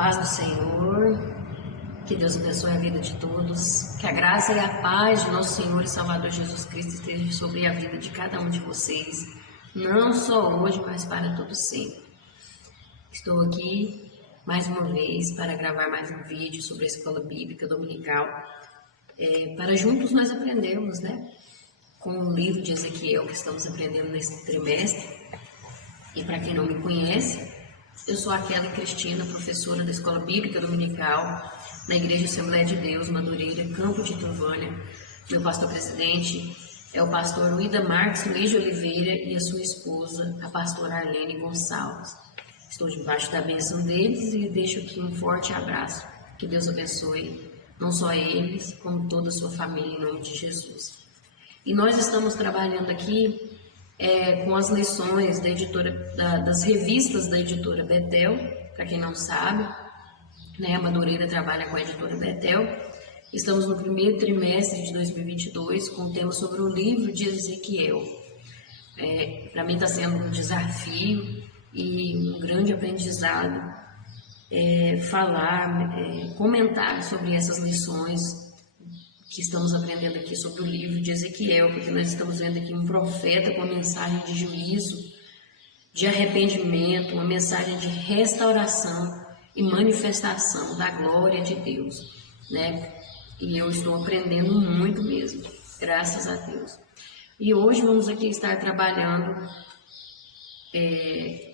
paz do Senhor, que Deus abençoe a vida de todos, que a graça e a paz de nosso Senhor e Salvador Jesus Cristo esteja sobre a vida de cada um de vocês, não só hoje, mas para todo sempre. Estou aqui mais uma vez para gravar mais um vídeo sobre a Escola Bíblica Dominical, para juntos nós aprendermos, com o livro de Ezequiel que estamos aprendendo nesse trimestre. E para quem não me conhece, eu sou a Kelly Cristina, professora da Escola Bíblica Dominical na Igreja Assembleia de Deus, Madureira, Campo de Turvânia. Meu pastor-presidente é o pastor Uida Marques Luiz de Oliveira e a sua esposa, a pastora Arlene Gonçalves. Estou debaixo da bênção deles e deixo aqui um forte abraço. Que Deus abençoe não só eles, como toda a sua família, em nome de Jesus. E nós estamos trabalhando aqui com as lições das revistas da editora Betel. Para quem não sabe, a Madureira trabalha com a editora Betel. Estamos no primeiro trimestre de 2022 com o tema sobre o livro de Ezequiel. Para mim está sendo um desafio e um grande aprendizado comentar sobre essas lições que estamos aprendendo aqui sobre o livro de Ezequiel, porque nós estamos vendo aqui um profeta com uma mensagem de juízo, de arrependimento, uma mensagem de restauração e manifestação da glória de Deus, E eu estou aprendendo muito mesmo, graças a Deus. E hoje vamos aqui estar trabalhando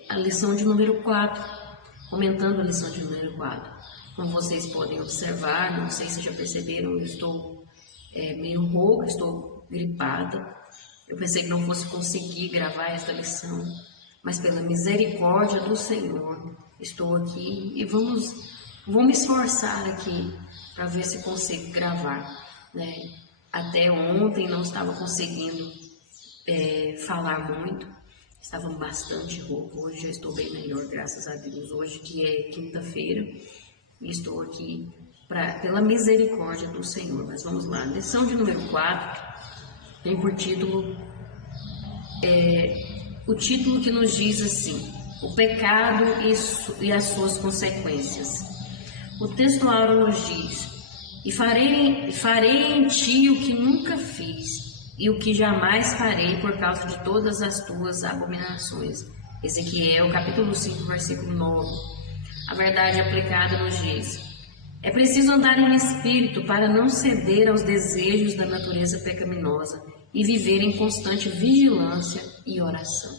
a lição de número 4, comentando a lição de número 4. Como vocês podem observar, não sei se já perceberam, eu estou meio rouca, estou gripada. Eu pensei que não fosse conseguir gravar esta lição, mas pela misericórdia do Senhor, estou aqui e vou me esforçar aqui para ver se consigo gravar. Até ontem não estava conseguindo falar muito, estava bastante rouca. Hoje já estou bem melhor, graças a Deus. Hoje que é quinta-feira, estou aqui pela misericórdia do Senhor. Mas vamos lá, lição de número 4 tem por título o título que nos diz assim: o pecado e as suas consequências. O texto áureo nos diz: e farei em ti o que nunca fiz e o que jamais farei por causa de todas as tuas abominações. Ezequiel capítulo 5 versículo 9. A verdade aplicada nos diz: é preciso andar em espírito para não ceder aos desejos da natureza pecaminosa e viver em constante vigilância e oração.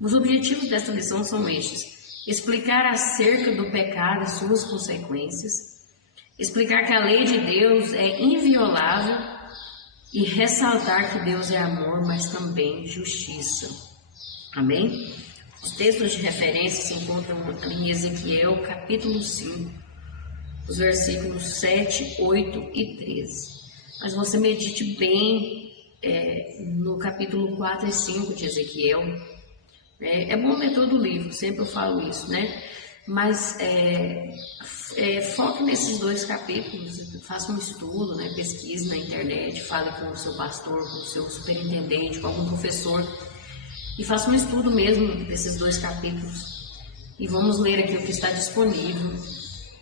Os objetivos desta lição são estes: explicar acerca do pecado e suas consequências, explicar que a lei de Deus é inviolável e ressaltar que Deus é amor, mas também justiça. Amém? Os textos de referência se encontram em Ezequiel capítulo 5, os versículos 7, 8 e 13. Mas você medite bem no capítulo 4 e 5 de Ezequiel. É bom ler todo o livro, sempre eu falo isso, Mas foque nesses dois capítulos, faça um estudo, pesquise na internet, fale com o seu pastor, com o seu superintendente, com algum professor, e faça um estudo mesmo desses dois capítulos. E vamos ler aqui o que está disponível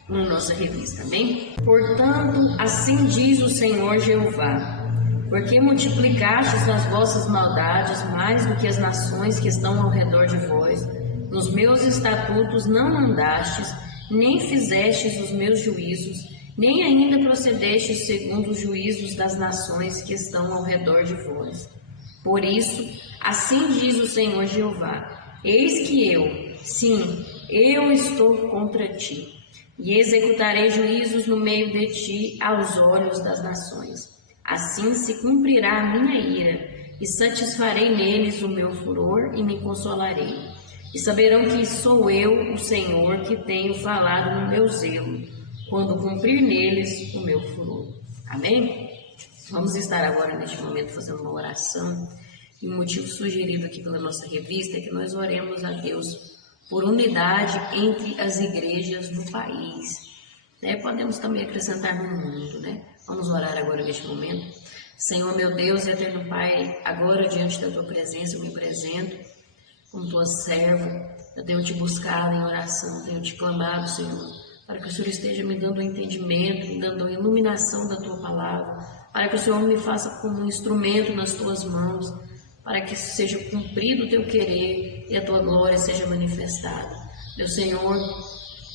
na nossa revista, amém? Portanto, assim diz o Senhor Jeová: porque multiplicastes as vossas maldades mais do que as nações que estão ao redor de vós, nos meus estatutos não andastes, nem fizestes os meus juízos, nem ainda procedestes segundo os juízos das nações que estão ao redor de vós. Por isso, assim diz o Senhor Jeová: eis que eu, sim, eu estou contra ti, e executarei juízos no meio de ti aos olhos das nações. Assim se cumprirá a minha ira, e satisfarei neles o meu furor, e me consolarei. E saberão que sou eu, o Senhor, que tenho falado no meu zelo, quando cumprir neles o meu furor. Amém? Vamos estar agora, neste momento, fazendo uma oração. E o motivo sugerido aqui pela nossa revista é que nós oremos a Deus por unidade entre as igrejas do país. Podemos também acrescentar no mundo, Vamos orar agora neste momento. Senhor, meu Deus e eterno Pai, agora diante da Tua presença eu me apresento como tua serva, eu tenho te buscado em oração, tenho te clamado, Senhor, para que o Senhor esteja me dando entendimento, me dando a iluminação da tua palavra, para que o Senhor me faça como um instrumento nas tuas mãos, para que seja cumprido o teu querer e a tua glória seja manifestada. Meu Senhor,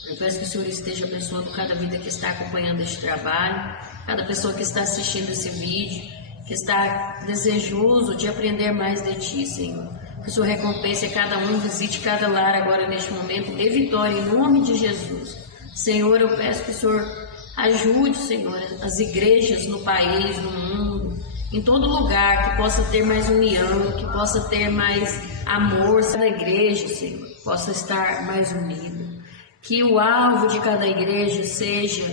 eu peço que o Senhor esteja abençoando cada vida que está acompanhando este trabalho, cada pessoa que está assistindo esse vídeo, que está desejoso de aprender mais de Ti, Senhor. Que o Senhor recompense a cada um, visite cada lar agora neste momento, dê vitória em nome de Jesus. Senhor, eu peço que o Senhor ajude, Senhor, as igrejas no país, no mundo, em todo lugar, que possa ter mais união, que possa ter mais amor, cada igreja, Senhor, possa estar mais unida. Que o alvo de cada igreja seja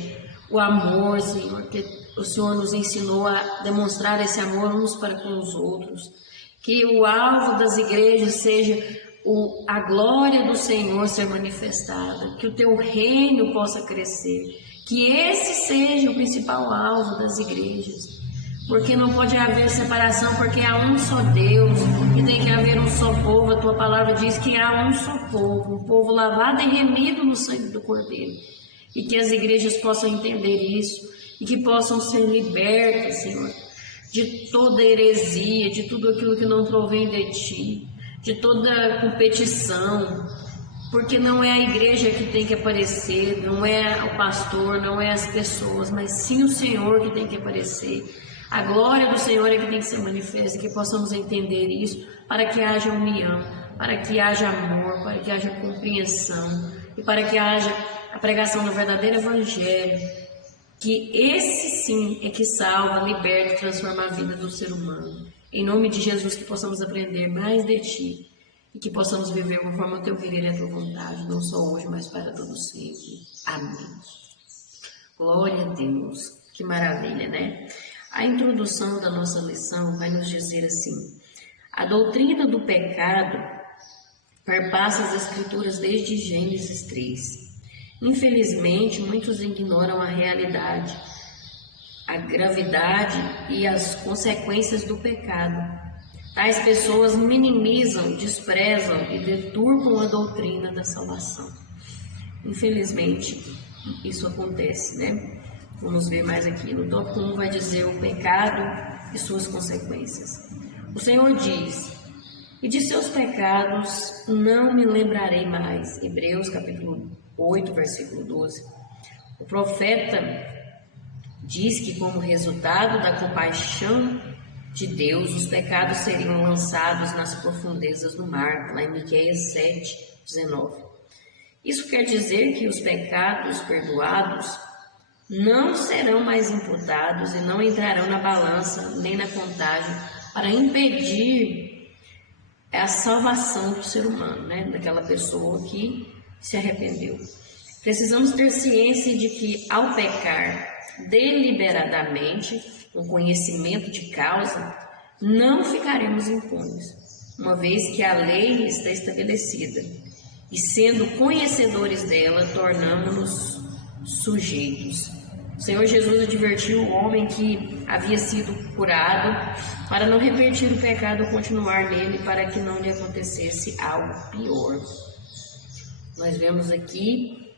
o amor, Senhor, que o Senhor nos ensinou a demonstrar esse amor uns para com os outros. Que o alvo das igrejas seja a glória do Senhor ser manifestada, que o teu reino possa crescer, que esse seja o principal alvo das igrejas. Porque não pode haver separação, porque há um só Deus e tem que haver um só povo. A tua palavra diz que há um só povo, um povo lavado e remido no sangue do Cordeiro. E que as igrejas possam entender isso e que possam ser libertas, Senhor, de toda heresia, de tudo aquilo que não provém de Ti, de toda competição, porque não é a igreja que tem que aparecer, não é o pastor, não é as pessoas, mas sim o Senhor que tem que aparecer. A glória do Senhor é que tem que ser manifesta, que possamos entender isso, para que haja união, para que haja amor, para que haja compreensão e para que haja a pregação do verdadeiro evangelho, que esse sim é que salva, liberta e transforma a vida do ser humano. Em nome de Jesus, que possamos aprender mais de Ti e que possamos viver conforme o Teu querer e a Tua vontade, não só hoje, mas para todo sempre. Amém. Glória a Deus. Que maravilha, né? A introdução da nossa lição vai nos dizer assim: a doutrina do pecado perpassa as Escrituras desde Gênesis 3. Infelizmente, muitos ignoram a realidade, a gravidade e as consequências do pecado. Tais pessoas minimizam, desprezam e deturpam a doutrina da salvação. Infelizmente, isso acontece, né? Vamos ver mais aqui. No tópico 1 vai dizer o pecado e suas consequências. O Senhor diz: e de seus pecados não me lembrarei mais. Hebreus capítulo 8, versículo 12. O profeta diz que como resultado da compaixão de Deus, os pecados seriam lançados nas profundezas do mar, lá em Miqueias 7, 19. Isso quer dizer que os pecados perdoados não serão mais imputados e não entrarão na balança nem na contagem para impedir a salvação do ser humano, né? Daquela pessoa que se arrependeu. Precisamos ter ciência de que ao pecar deliberadamente, com conhecimento de causa, não ficaremos impunes, uma vez que a lei está estabelecida e sendo conhecedores dela, tornamos-nos sujeitos. O Senhor Jesus advertiu o homem que havia sido curado para não repetir o pecado ou continuar nele, para que não lhe acontecesse algo pior. Nós vemos aqui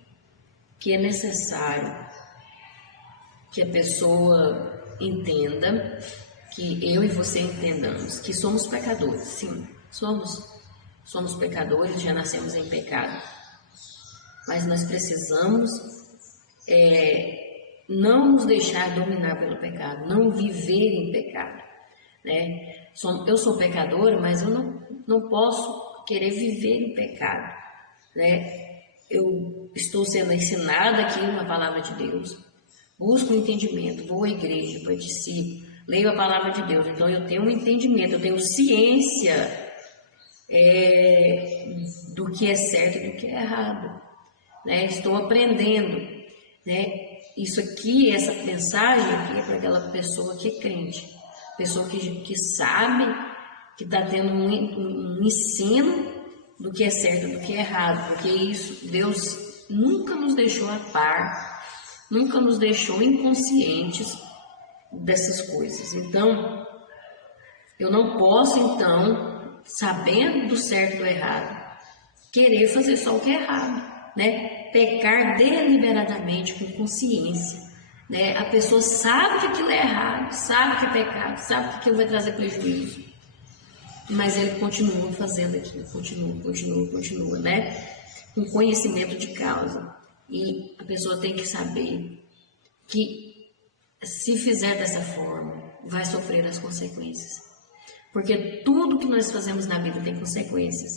que é necessário que a pessoa entenda, que eu e você entendamos que somos pecadores. Sim, somos pecadores, já nascemos em pecado, mas nós precisamos não nos deixar dominar pelo pecado, não viver em pecado, né? Eu sou pecadora, mas eu não posso querer viver em pecado, né? Eu estou sendo ensinada aqui na palavra de Deus, busco um entendimento, vou à igreja, participo, leio a palavra de Deus, então eu tenho um entendimento, eu tenho ciência do que é certo e do que é errado, né? Estou aprendendo, né? Isso aqui, essa mensagem aqui é para aquela pessoa que é crente, pessoa que sabe, que está tendo um ensino do que é certo e do que é errado, porque isso, Deus nunca nos deixou a par, nunca nos deixou inconscientes dessas coisas. Então, eu não posso, sabendo do certo e do errado, querer fazer só o que é errado, né? Pecar deliberadamente, com consciência, né? A pessoa sabe que aquilo é errado, sabe que é pecado, sabe que aquilo vai trazer prejuízo, mas ele continua fazendo aquilo, continua, né? Com conhecimento de causa. E a pessoa tem que saber que se fizer dessa forma, vai sofrer as consequências. Porque tudo que nós fazemos na vida tem consequências,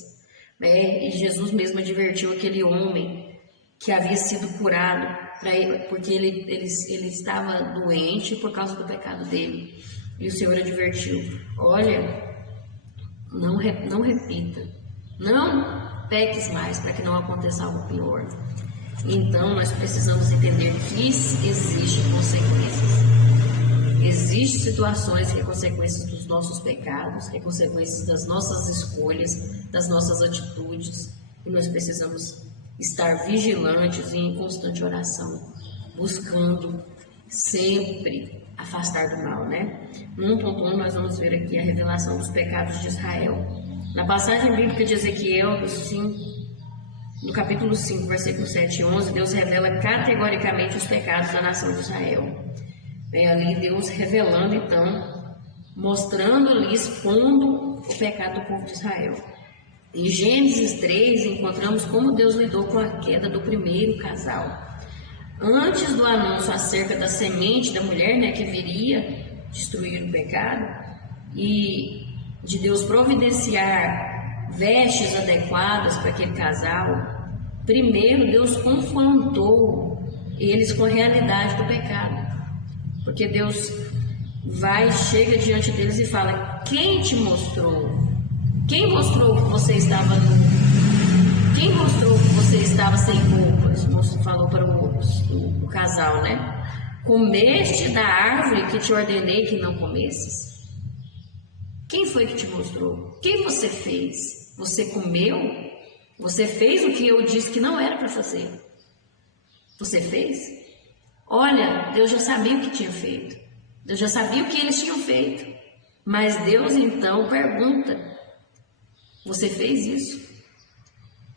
né? E Jesus mesmo advertiu aquele homem que havia sido curado, porque ele estava doente por causa do pecado dele. E o Senhor advertiu: olha, não repita, não peques mais, para que não aconteça algo pior. Então nós precisamos entender que existem consequências. Existem situações que é consequências dos nossos pecados, que é consequências das nossas escolhas, das nossas atitudes, e nós precisamos estar vigilantes e em constante oração, buscando sempre afastar do mal, né? No 1.1 nós vamos ver aqui a revelação dos pecados de Israel. Na passagem bíblica de Ezequiel, no capítulo 5, versículos 7 e 11, Deus revela categoricamente os pecados da nação de Israel. Ali Deus revelando, então, mostrando ali, expondo o pecado do povo de Israel. Em Gênesis 3, encontramos como Deus lidou com a queda do primeiro casal. Antes do anúncio acerca da semente da mulher, né, que viria destruir o pecado, e de Deus providenciar vestes adequadas para aquele casal, primeiro Deus confrontou eles com a realidade do pecado. Porque Deus chega diante deles e fala: quem te mostrou? Quem mostrou que você estava nu? Quem mostrou que você estava sem roupas? O moço falou para o casal, né? Comeste da árvore que te ordenei que não comesses? Quem foi que te mostrou? Quem você fez? Você comeu? Você fez o que eu disse que não era para fazer? Você fez? Olha, Deus já sabia o que tinha feito. Deus já sabia o que eles tinham feito. Mas Deus então pergunta: você fez isso?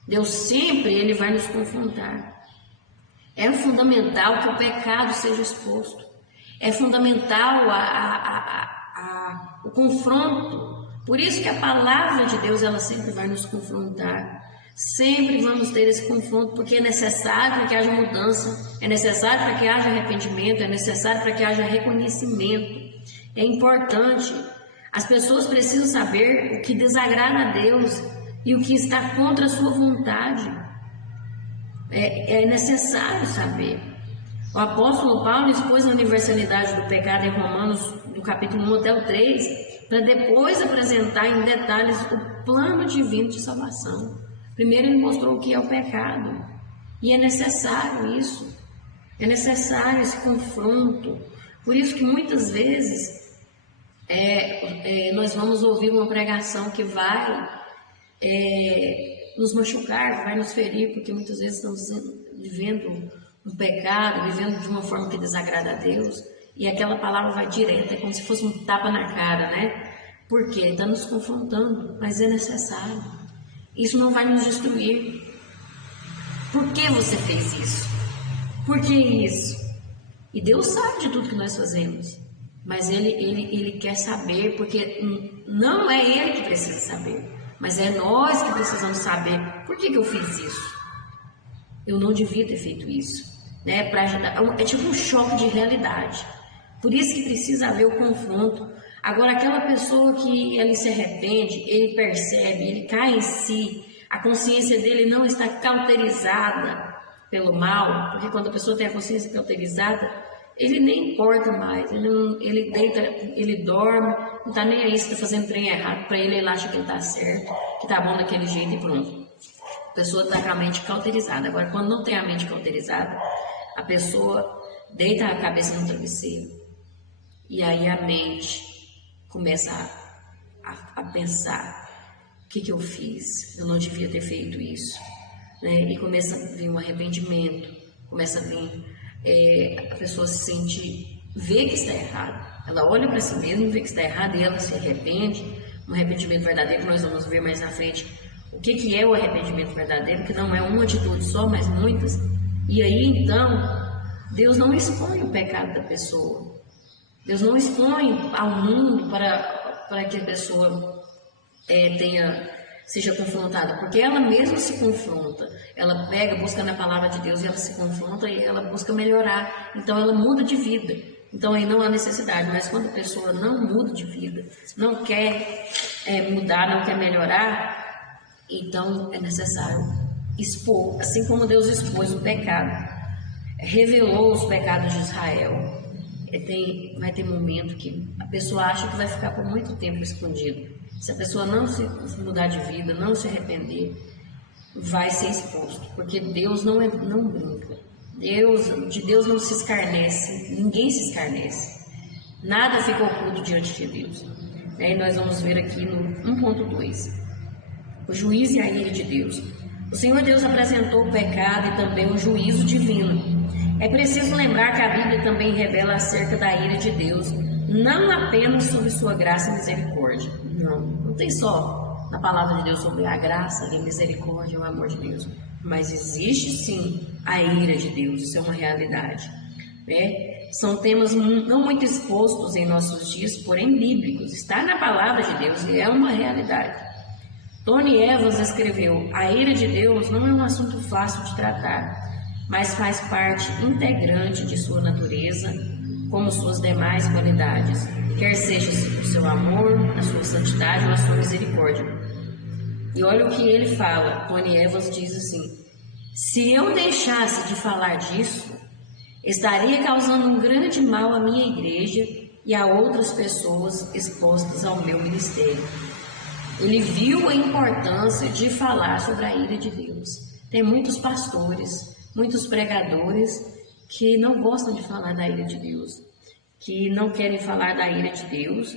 Deus sempre ele vai nos confrontar. É fundamental que o pecado seja exposto. É fundamental o confronto. Por isso que a palavra de Deus ela sempre vai nos confrontar. Sempre vamos ter esse confronto, porque é necessário para que haja mudança, é necessário para que haja arrependimento, é necessário para que haja reconhecimento. É importante. As pessoas precisam saber o que desagrada a Deus e o que está contra a sua vontade. É necessário saber. O apóstolo Paulo expôs a universalidade do pecado em Romanos, do capítulo 1 até o 3, para depois apresentar em detalhes o plano divino de salvação. Primeiro ele mostrou o que é o pecado, e é necessário isso, é necessário esse confronto. Por isso que muitas vezes nós vamos ouvir uma pregação que vai nos machucar, vai nos ferir, porque muitas vezes estamos vivendo um pecado, vivendo de uma forma que desagrada a Deus, e aquela palavra vai direto, é como se fosse um tapa na cara, né? Porque está nos confrontando, mas é necessário. Isso não vai nos destruir. Por que você fez isso? Por que isso? E Deus sabe de tudo que nós fazemos, mas Ele quer saber, porque não é Ele que precisa saber, mas é nós que precisamos saber. Por que eu fiz isso? Eu não devia ter feito isso, né? É tipo um choque de realidade. Por isso que precisa haver o confronto. Agora, aquela pessoa que ele se arrepende, ele percebe, ele cai em si, a consciência dele não está cauterizada pelo mal, porque quando a pessoa tem a consciência cauterizada, ele nem importa mais, ele deita, ele dorme, não está nem aí se está fazendo trem errado, para ele acha que ele está certo, que está bom daquele jeito e pronto. A pessoa está com a mente cauterizada. Agora, quando não tem a mente cauterizada, a pessoa deita a cabeça no travesseiro, e aí a mente começa a pensar: o que eu fiz? Eu não devia ter feito isso, né? E começa a vir um arrependimento, começa a vir, a pessoa se sente, vê que está errado, ela olha para si mesma, vê que está errado e ela se arrepende, um arrependimento verdadeiro, que nós vamos ver mais na frente o que é o arrependimento verdadeiro, que não é uma atitude só, mas muitas. E aí então, Deus não expõe o pecado da pessoa. Deus não expõe ao mundo para que a pessoa seja confrontada, porque ela mesma se confronta. Ela pega, busca na palavra de Deus e ela se confronta e ela busca melhorar. Então ela muda de vida. Então aí não há necessidade. Mas quando a pessoa não muda de vida, não quer mudar, não quer melhorar, então é necessário expor. Assim como Deus expôs o pecado, revelou os pecados de Israel. Vai ter momento que a pessoa acha que vai ficar por muito tempo escondido. Se a pessoa não se mudar de vida, não se arrepender, vai ser exposto, porque Deus não brinca. De Deus não se escarnece, ninguém se escarnece. Nada fica oculto diante de Deus. E nós vamos ver aqui no 1.2, o juízo e a ira de Deus. O Senhor Deus apresentou o pecado e também o juízo divino. É preciso lembrar que a Bíblia também revela acerca da ira de Deus, não apenas sobre sua graça e misericórdia. Não tem só na palavra de Deus sobre a graça e a misericórdia, o amor de Deus. Mas existe sim a ira de Deus, isso é uma realidade. São temas não muito expostos em nossos dias, porém bíblicos. Está na palavra de Deus e é uma realidade. Tony Evans escreveu: a ira de Deus não é um assunto fácil de tratar, mas faz parte integrante de sua natureza, como suas demais qualidades, quer seja o seu amor, a sua santidade ou a sua misericórdia. E olha o que ele fala. Tony Evans diz assim: se eu deixasse de falar disso, estaria causando um grande mal à minha igreja e a outras pessoas expostas ao meu ministério. Ele viu a importância de falar sobre a ira de Deus. Tem muitos pastores, muitos pregadores que não gostam de falar da ira de Deus, que não querem falar da ira de Deus,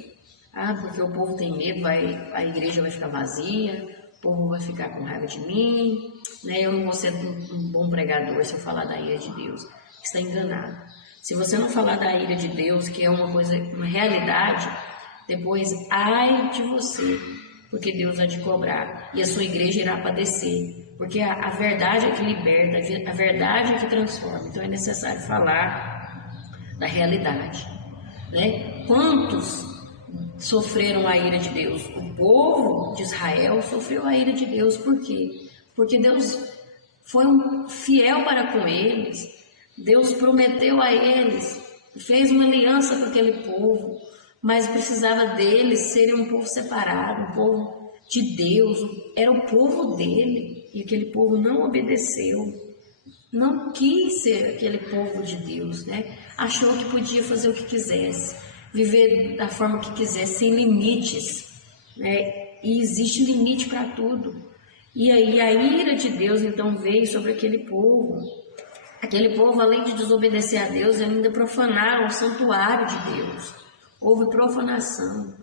porque o povo tem medo, a igreja vai ficar vazia, o povo vai ficar com raiva de mim, eu não vou ser um bom pregador se eu falar da ira de Deus. Está enganado. Se você não falar da ira de Deus, que é uma realidade, depois ai de você, porque Deus há de cobrar e a sua igreja irá padecer, porque a verdade é que liberta, a verdade é que transforma. Então é necessário falar da realidade. Quantos sofreram a ira de Deus? O povo de Israel sofreu a ira de Deus. Por quê? Porque Deus foi fiel para com eles. Deus prometeu a eles, fez uma aliança com aquele povo, mas precisava deles serem um povo separado, um povo de Deus. Era o povo dele e aquele povo não obedeceu, não quis ser aquele povo de Deus, Achou que podia fazer o que quisesse, viver da forma que quisesse, sem limites, E existe limite para tudo. E aí a ira de Deus então veio sobre aquele povo. Aquele povo, além de desobedecer a Deus, ainda profanaram o santuário de Deus. Houve profanação.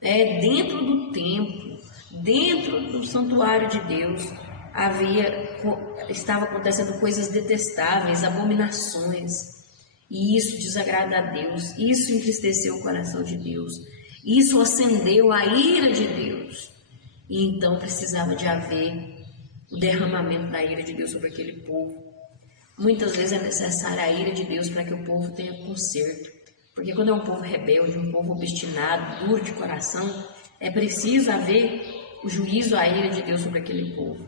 Dentro do templo, dentro do santuário de Deus, estava acontecendo coisas detestáveis, abominações. E isso desagrada a Deus, isso entristeceu o coração de Deus, isso acendeu a ira de Deus. E então precisava de haver o derramamento da ira de Deus sobre aquele povo. Muitas vezes é necessária a ira de Deus para que o povo tenha conserto. Porque quando é um povo rebelde, um povo obstinado, duro de coração, é preciso haver o juízo, a ira de Deus sobre aquele povo.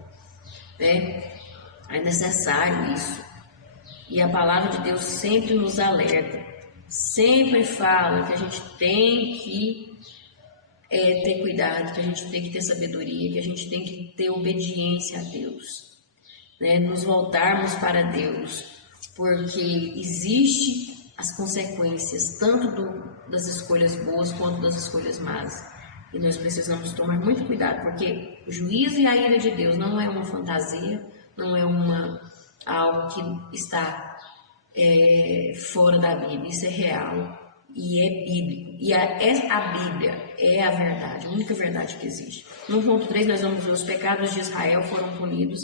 É necessário isso. E a palavra de Deus sempre nos alerta, sempre fala que a gente tem que ter cuidado, que a gente tem que ter sabedoria, que a gente tem que ter obediência a Deus. Nos voltarmos para Deus, porque existe as consequências tanto das escolhas boas quanto das escolhas más, e nós precisamos tomar muito cuidado, porque o juízo e a ira de Deus não é uma fantasia, não é algo que está fora da Bíblia, isso é real e é bíblico, e a Bíblia é a verdade, a única verdade que existe. No ponto 3 nós vamos ver: os pecados de Israel foram punidos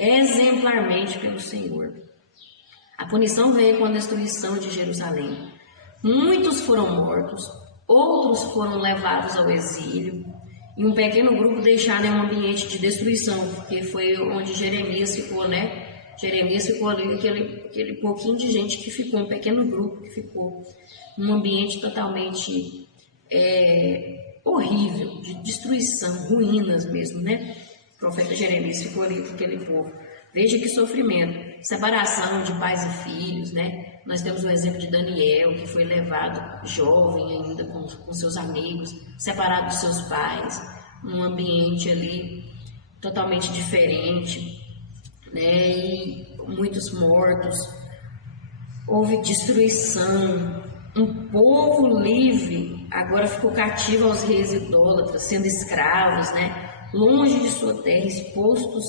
exemplarmente pelo Senhor. A punição veio com a destruição de Jerusalém. Muitos foram mortos, outros foram levados ao exílio, e um pequeno grupo deixado em um ambiente de destruição, porque foi onde Jeremias ficou, né? Jeremias ficou ali, aquele pouquinho de gente que ficou, um pequeno grupo que ficou num ambiente totalmente horrível, de destruição, ruínas mesmo, né? O profeta Jeremias ficou ali com aquele povo. Veja que sofrimento, separação de pais e filhos, né? Nós temos o exemplo de Daniel, que foi levado jovem ainda com seus amigos, separado dos seus pais, num ambiente ali totalmente diferente, né? E muitos mortos, houve destruição. Um povo livre agora ficou cativo aos reis idólatras, sendo escravos, né? Longe de sua terra, expostos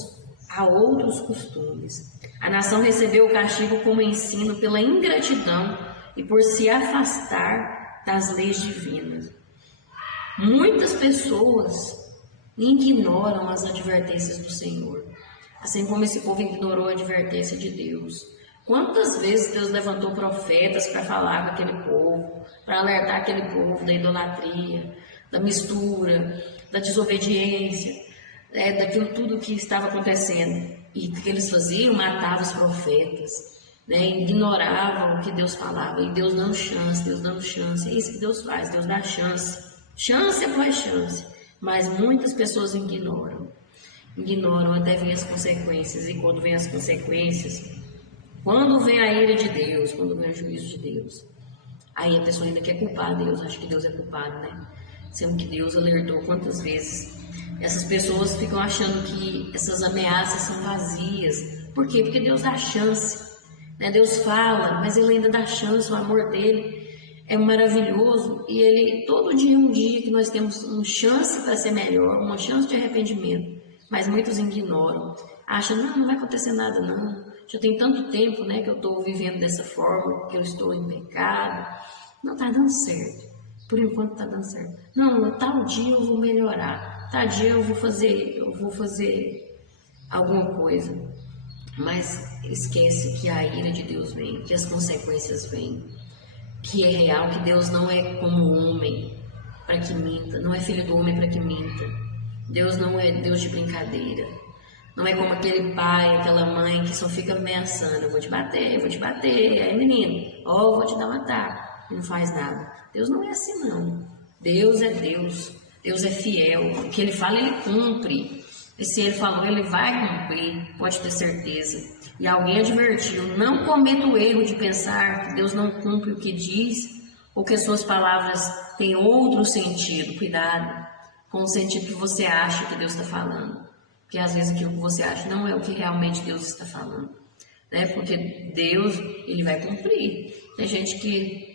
a outros costumes. A nação recebeu o castigo como ensino pela ingratidão e por se afastar das leis divinas. Muitas pessoas ignoram as advertências do Senhor, assim como esse povo ignorou a advertência de Deus. Quantas vezes Deus levantou profetas para falar com aquele povo, para alertar aquele povo da idolatria, da mistura, da desobediência, daquilo tudo que estava acontecendo. E o que eles faziam? Matavam os profetas, né? Ignoravam o que Deus falava. E Deus dando chance, Deus dando chance. É isso que Deus faz, Deus dá chance. Chance após chance. Mas muitas pessoas ignoram até vir as consequências. E quando vem as consequências, quando vem a ira de Deus, quando vem o juízo de Deus, aí a pessoa ainda quer culpar Deus, acha que Deus é culpado, né? Sendo que Deus alertou quantas vezes. Essas pessoas ficam achando que essas ameaças são vazias. Por quê? Porque Deus dá chance, né? Deus fala, mas Ele ainda dá chance. O amor dele é maravilhoso e Ele, todo dia, um dia que nós temos uma chance para ser melhor, uma chance de arrependimento, mas muitos ignoram, acham, não vai acontecer nada não, já tem tanto tempo, né, que eu estou vivendo dessa forma, que eu estou em pecado, não está dando certo, por enquanto está dando certo, não, tal dia eu vou melhorar, tal dia eu vou fazer alguma coisa, mas esquece que a ira de Deus vem, que as consequências vêm, que é real, que Deus não é como homem para que minta, não é filho do homem para que minta. Deus não é Deus de brincadeira. Não é como aquele pai, aquela mãe que só fica ameaçando, eu vou te bater, aí menino, vou te dar uma tapa, e não faz nada. Deus não é assim não. Deus é Deus, Deus é fiel, o que Ele fala Ele cumpre. E se Ele falou, Ele vai cumprir, pode ter certeza. E alguém advertiu, não cometa o erro de pensar que Deus não cumpre o que diz, ou que as suas palavras têm outro sentido. Cuidado com o sentido que você acha que Deus está falando. Porque às vezes aquilo que você acha não é o que realmente Deus está falando. Né? Porque Deus, Ele vai cumprir. Tem gente que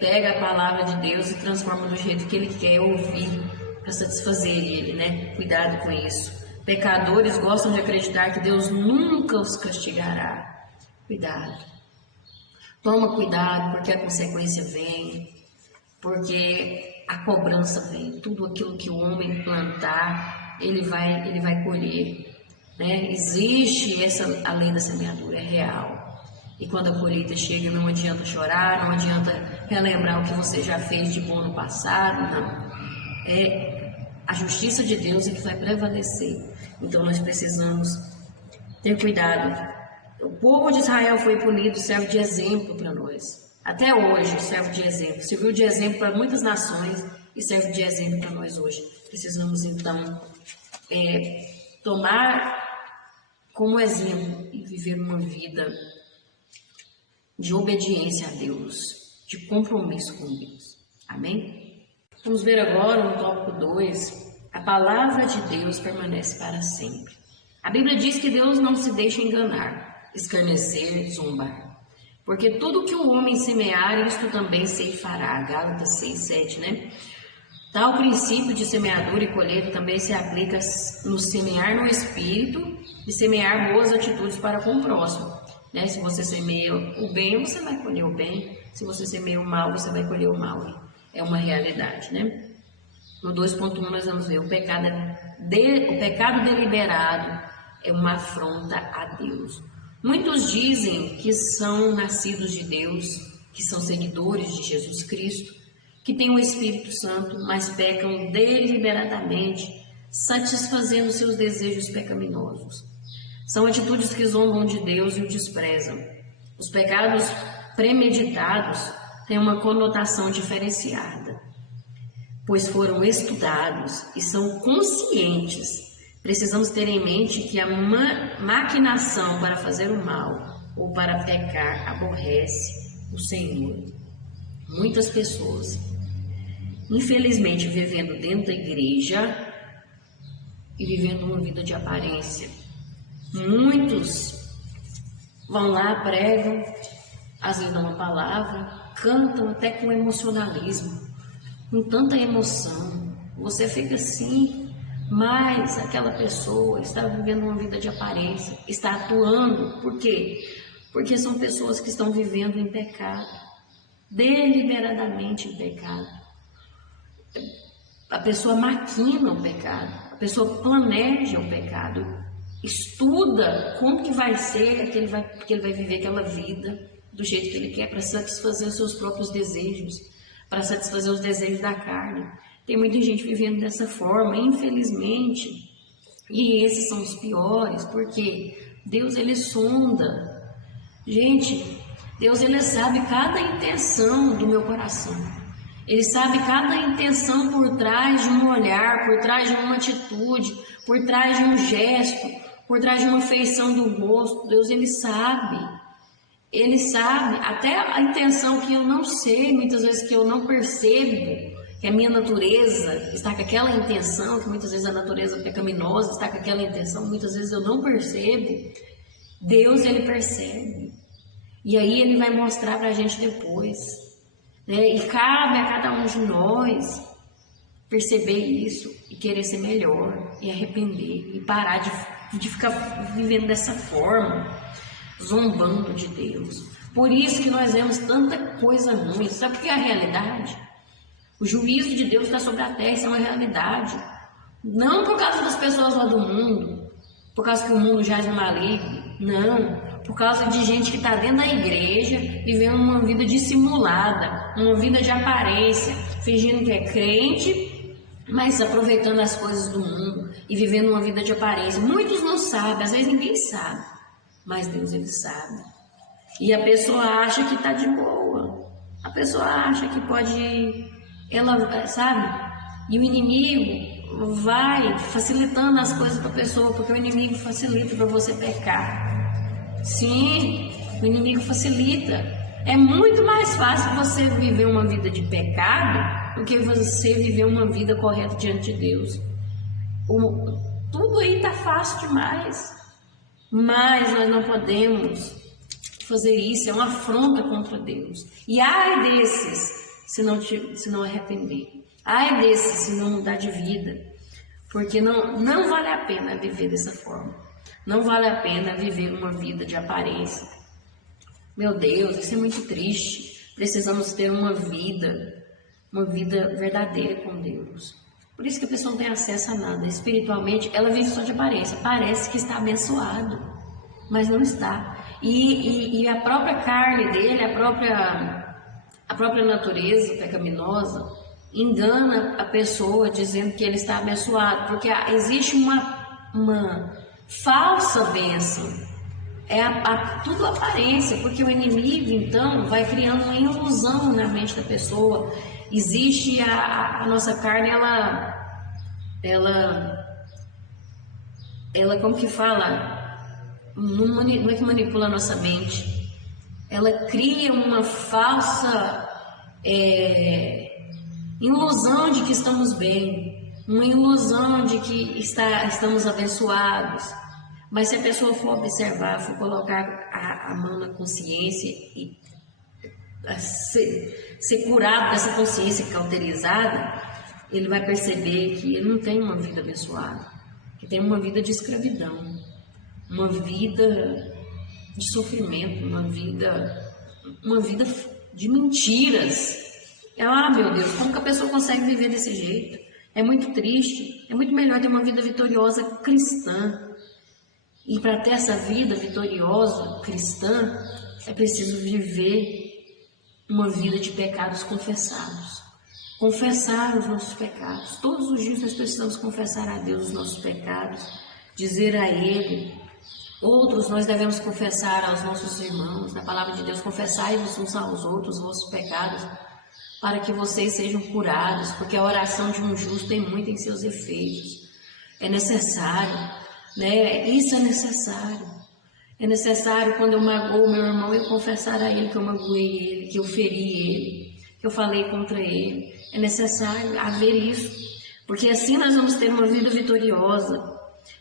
pega a palavra de Deus e transforma do jeito que Ele quer ouvir para satisfazer Ele, né? Cuidado com isso. Pecadores gostam de acreditar que Deus nunca os castigará. Cuidado. Toma cuidado, porque a consequência vem, porque a cobrança vem. Tudo aquilo que o homem plantar, ele vai colher. Né? Existe a lei da semeadura, é real. E quando a colheita chega, não adianta chorar, não adianta relembrar o que você já fez de bom no passado, não. A justiça de Deus é que vai prevalecer. Então nós precisamos ter cuidado. O povo de Israel foi punido, serve de exemplo para nós. Até hoje serve de exemplo. Serviu de exemplo para muitas nações e serve de exemplo para nós hoje. Precisamos então tomar como exemplo e viver uma vida de obediência a Deus, de compromisso com Deus. Amém? Vamos ver agora no tópico 2, a palavra de Deus permanece para sempre. A Bíblia diz que Deus não se deixa enganar, escarnecer, zombar. Porque tudo que o homem semear, isto também ceifará. Gálatas 6:7, né? Tal princípio de semeadura e colheita também se aplica no semear no Espírito e semear boas atitudes para com o próximo. Né? Se você semeia o bem, você vai colher o bem. Se você semeia o mal, você vai colher o mal. É uma realidade, né? No 2.1 nós vamos ver o pecado deliberado é uma afronta a Deus. Muitos dizem que são nascidos de Deus, que são seguidores de Jesus Cristo, que têm o Espírito Santo, mas pecam deliberadamente, satisfazendo seus desejos pecaminosos. São atitudes que zombam de Deus e o desprezam. Os pecados premeditados têm uma conotação diferenciada, pois foram estudados e são conscientes. Precisamos ter em mente que a maquinação para fazer o mal ou para pecar aborrece o Senhor. Muitas pessoas, infelizmente, vivendo dentro da igreja e vivendo uma vida de aparência. Muitos vão lá, pregam, às vezes dão uma palavra, cantam até com emocionalismo, com tanta emoção. Você fica assim, mas aquela pessoa está vivendo uma vida de aparência, está atuando. Por quê? Porque são pessoas que estão vivendo em pecado, deliberadamente em pecado. A pessoa maquina o pecado, a pessoa planeja o pecado, estuda como que vai ser que ele vai viver aquela vida do jeito que ele quer, para satisfazer os seus próprios desejos, para satisfazer os desejos da carne. Tem muita gente vivendo dessa forma, infelizmente, e esses são os piores, porque Deus, ele sonda. Gente, Deus, ele sabe cada intenção do meu coração. Ele sabe cada intenção por trás de um olhar, por trás de uma atitude, por trás de um gesto, por trás de uma feição do rosto. Deus, ele sabe. Ele sabe até a intenção que eu não sei, muitas vezes que eu não percebo, que a minha natureza está com aquela intenção, que muitas vezes a natureza pecaminosa está com aquela intenção, muitas vezes eu não percebo. Deus, ele percebe. E aí ele vai mostrar para a gente depois, né? E cabe a cada um de nós perceber isso e querer ser melhor, e arrepender, e parar de ficar vivendo dessa forma, zombando de Deus. Por isso que nós vemos tanta coisa ruim. Sabe o que é a realidade? O juízo de Deus está sobre a terra, isso é uma realidade. Não por causa das pessoas lá do mundo, por causa que o mundo jaz no maligno, não. Por causa de gente que está dentro da igreja, vivendo uma vida dissimulada, uma vida de aparência, fingindo que é crente, mas aproveitando as coisas do mundo e vivendo uma vida de aparência. Muitos não sabem, às vezes ninguém sabe, mas Deus, ele sabe. E a pessoa acha que está de boa, a pessoa acha que pode, ela sabe, e o inimigo vai facilitando as coisas para a pessoa, porque o inimigo facilita para você pecar. Sim, o inimigo facilita. É muito mais fácil você viver uma vida de pecado do que você viver uma vida correta diante de Deus. Tudo aí está fácil demais, mas nós não podemos fazer isso. É uma afronta contra Deus. E ai desses se não arrepender, ai desses se não mudar de vida, porque não vale a pena viver dessa forma. Não vale a pena viver uma vida de aparência. Meu Deus, isso é muito triste. Precisamos ter uma vida verdadeira com Deus. Por isso que a pessoa não tem acesso a nada. Espiritualmente, ela vive só de aparência. Parece que está abençoado, mas não está. E a própria carne dele, a própria natureza pecaminosa, engana a pessoa dizendo que ele está abençoado, porque existe uma falsa bênção. Tudo aparência, porque o inimigo então vai criando uma ilusão na mente da pessoa. Existe a nossa carne, ela como que fala? Não é que manipula a nossa mente. Ela cria uma falsa ilusão de que estamos bem, uma ilusão de que estamos abençoados. Mas se a pessoa for observar, for colocar a mão na consciência e ser curado dessa consciência cauterizada, ele vai perceber que ele não tem uma vida abençoada, que tem uma vida de escravidão, uma vida de sofrimento, uma vida de mentiras. Meu Deus, como que a pessoa consegue viver desse jeito? É muito triste. É muito melhor ter uma vida vitoriosa cristã. E para ter essa vida vitoriosa cristã, é preciso viver uma vida de pecados confessados. confessar os nossos pecados. Todos os dias nós precisamos confessar a Deus os nossos pecados, dizer a Ele. Outros nós devemos confessar aos nossos irmãos, na palavra de Deus, confessai-vos uns aos outros os vossos pecados, para que vocês sejam curados, porque a oração de um justo tem muito em seus efeitos. É necessário, né? Isso é necessário. É necessário, quando eu magoo o meu irmão, eu confessar a ele que eu magoei ele, que eu feri ele, que eu falei contra ele. É necessário haver isso, porque assim nós vamos ter uma vida vitoriosa.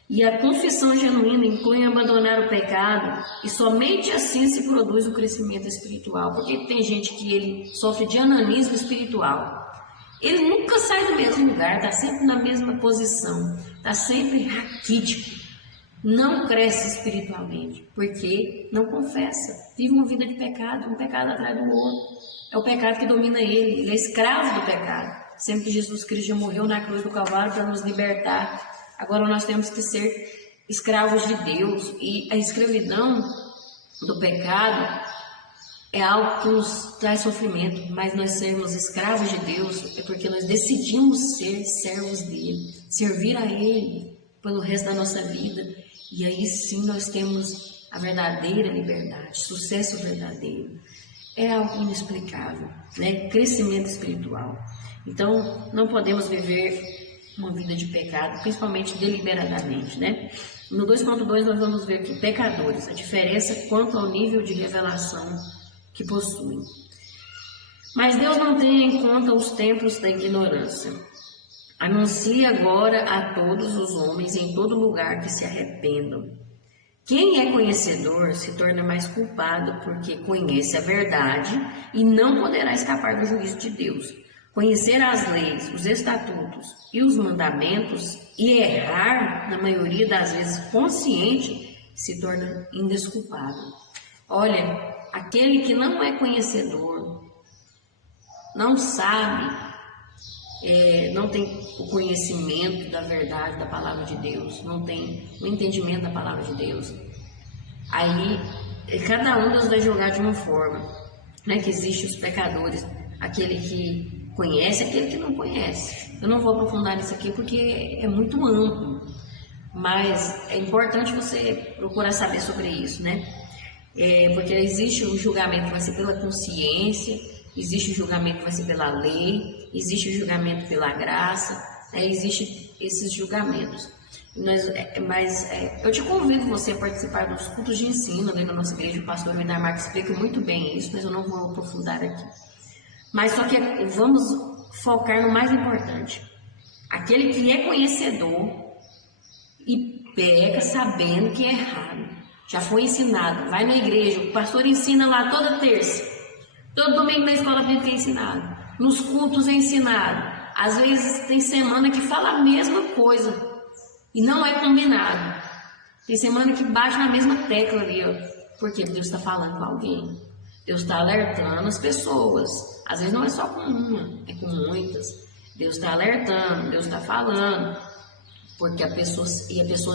E a confissão genuína inclui abandonar o pecado, e somente assim se produz o crescimento espiritual. Porque tem gente que ele sofre de ananismo espiritual. Ele nunca sai do mesmo lugar, está sempre na mesma posição, está sempre raquítico. Não cresce espiritualmente, porque não confessa. Vive uma vida de pecado, um pecado atrás do outro. É o pecado que domina ele é escravo do pecado. Sempre que Jesus Cristo já morreu na cruz do Calvário para nos libertar, agora nós temos que ser escravos de Deus. E a escravidão do pecado é algo que nos traz sofrimento, mas nós sermos escravos de Deus é porque nós decidimos ser servos dele, servir a ele pelo resto da nossa vida. E aí sim nós temos a verdadeira liberdade, sucesso verdadeiro. É algo inexplicável, né? Crescimento espiritual. Então, não podemos viver uma vida de pecado, principalmente deliberadamente, né? No 2.2 nós vamos ver que pecadores, a diferença quanto ao nível de revelação que possuem. Mas Deus não tem em conta os tempos da ignorância. Anuncie agora a todos os homens em todo lugar que se arrependam. Quem é conhecedor se torna mais culpado, porque conhece a verdade e não poderá escapar do juízo de Deus. Conhecer as leis, os estatutos e os mandamentos e errar, na maioria das vezes consciente, se torna indesculpável. Olha, aquele que não é conhecedor, não sabe, não tem o conhecimento da verdade da palavra de Deus, não tem o entendimento da palavra de Deus, aí cada um Deus vai julgar de uma forma, né? Que existem os pecadores, aquele que conhece, aquele que não conhece. Eu não vou aprofundar nisso aqui porque é muito amplo, mas é importante você procurar saber sobre isso, né? Porque existe o julgamento que vai ser pela consciência, existe o julgamento que vai ser pela lei, existe o julgamento pela graça, né? Existem esses julgamentos. Mas eu te convido você a participar dos cultos de ensino ali na nossa igreja. O pastor Wendar Marques explica muito bem isso, mas eu não vou aprofundar aqui. Mas só que vamos focar no mais importante. Aquele que é conhecedor e peca sabendo que é errado. Já foi ensinado, vai na igreja, o pastor ensina lá toda terça. Todo domingo na escola bíblica é ensinado. Nos cultos é ensinado. Às vezes tem semana que fala a mesma coisa e não é combinado. Tem semana que bate na mesma tecla ali, ó. Porque Deus está falando com alguém. Deus está alertando as pessoas. Às vezes não é só com uma, é com muitas. Deus está alertando, Deus está falando. Porque a pessoa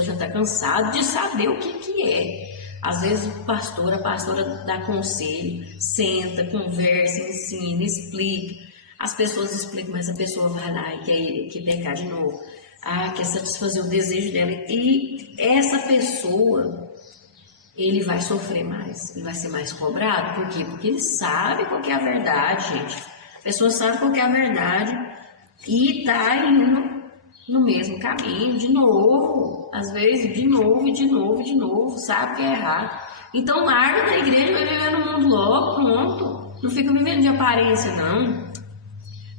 já está cansada de saber o que é. Às vezes o pastor, a pastora dá conselho, senta, conversa, ensina, explica. As pessoas explicam, mas a pessoa vai lá e quer pecar de novo. Quer satisfazer o desejo dela. E essa pessoa, ele vai sofrer mais, ele vai ser mais cobrado. Por quê? Porque ele sabe qual que é a verdade, gente. A pessoa sabe qual que é a verdade e está indo no mesmo caminho, de novo, às vezes, de novo, sabe que é errado. Então larga da igreja, vai viver no mundo logo, pronto. Não fica vivendo de aparência, não.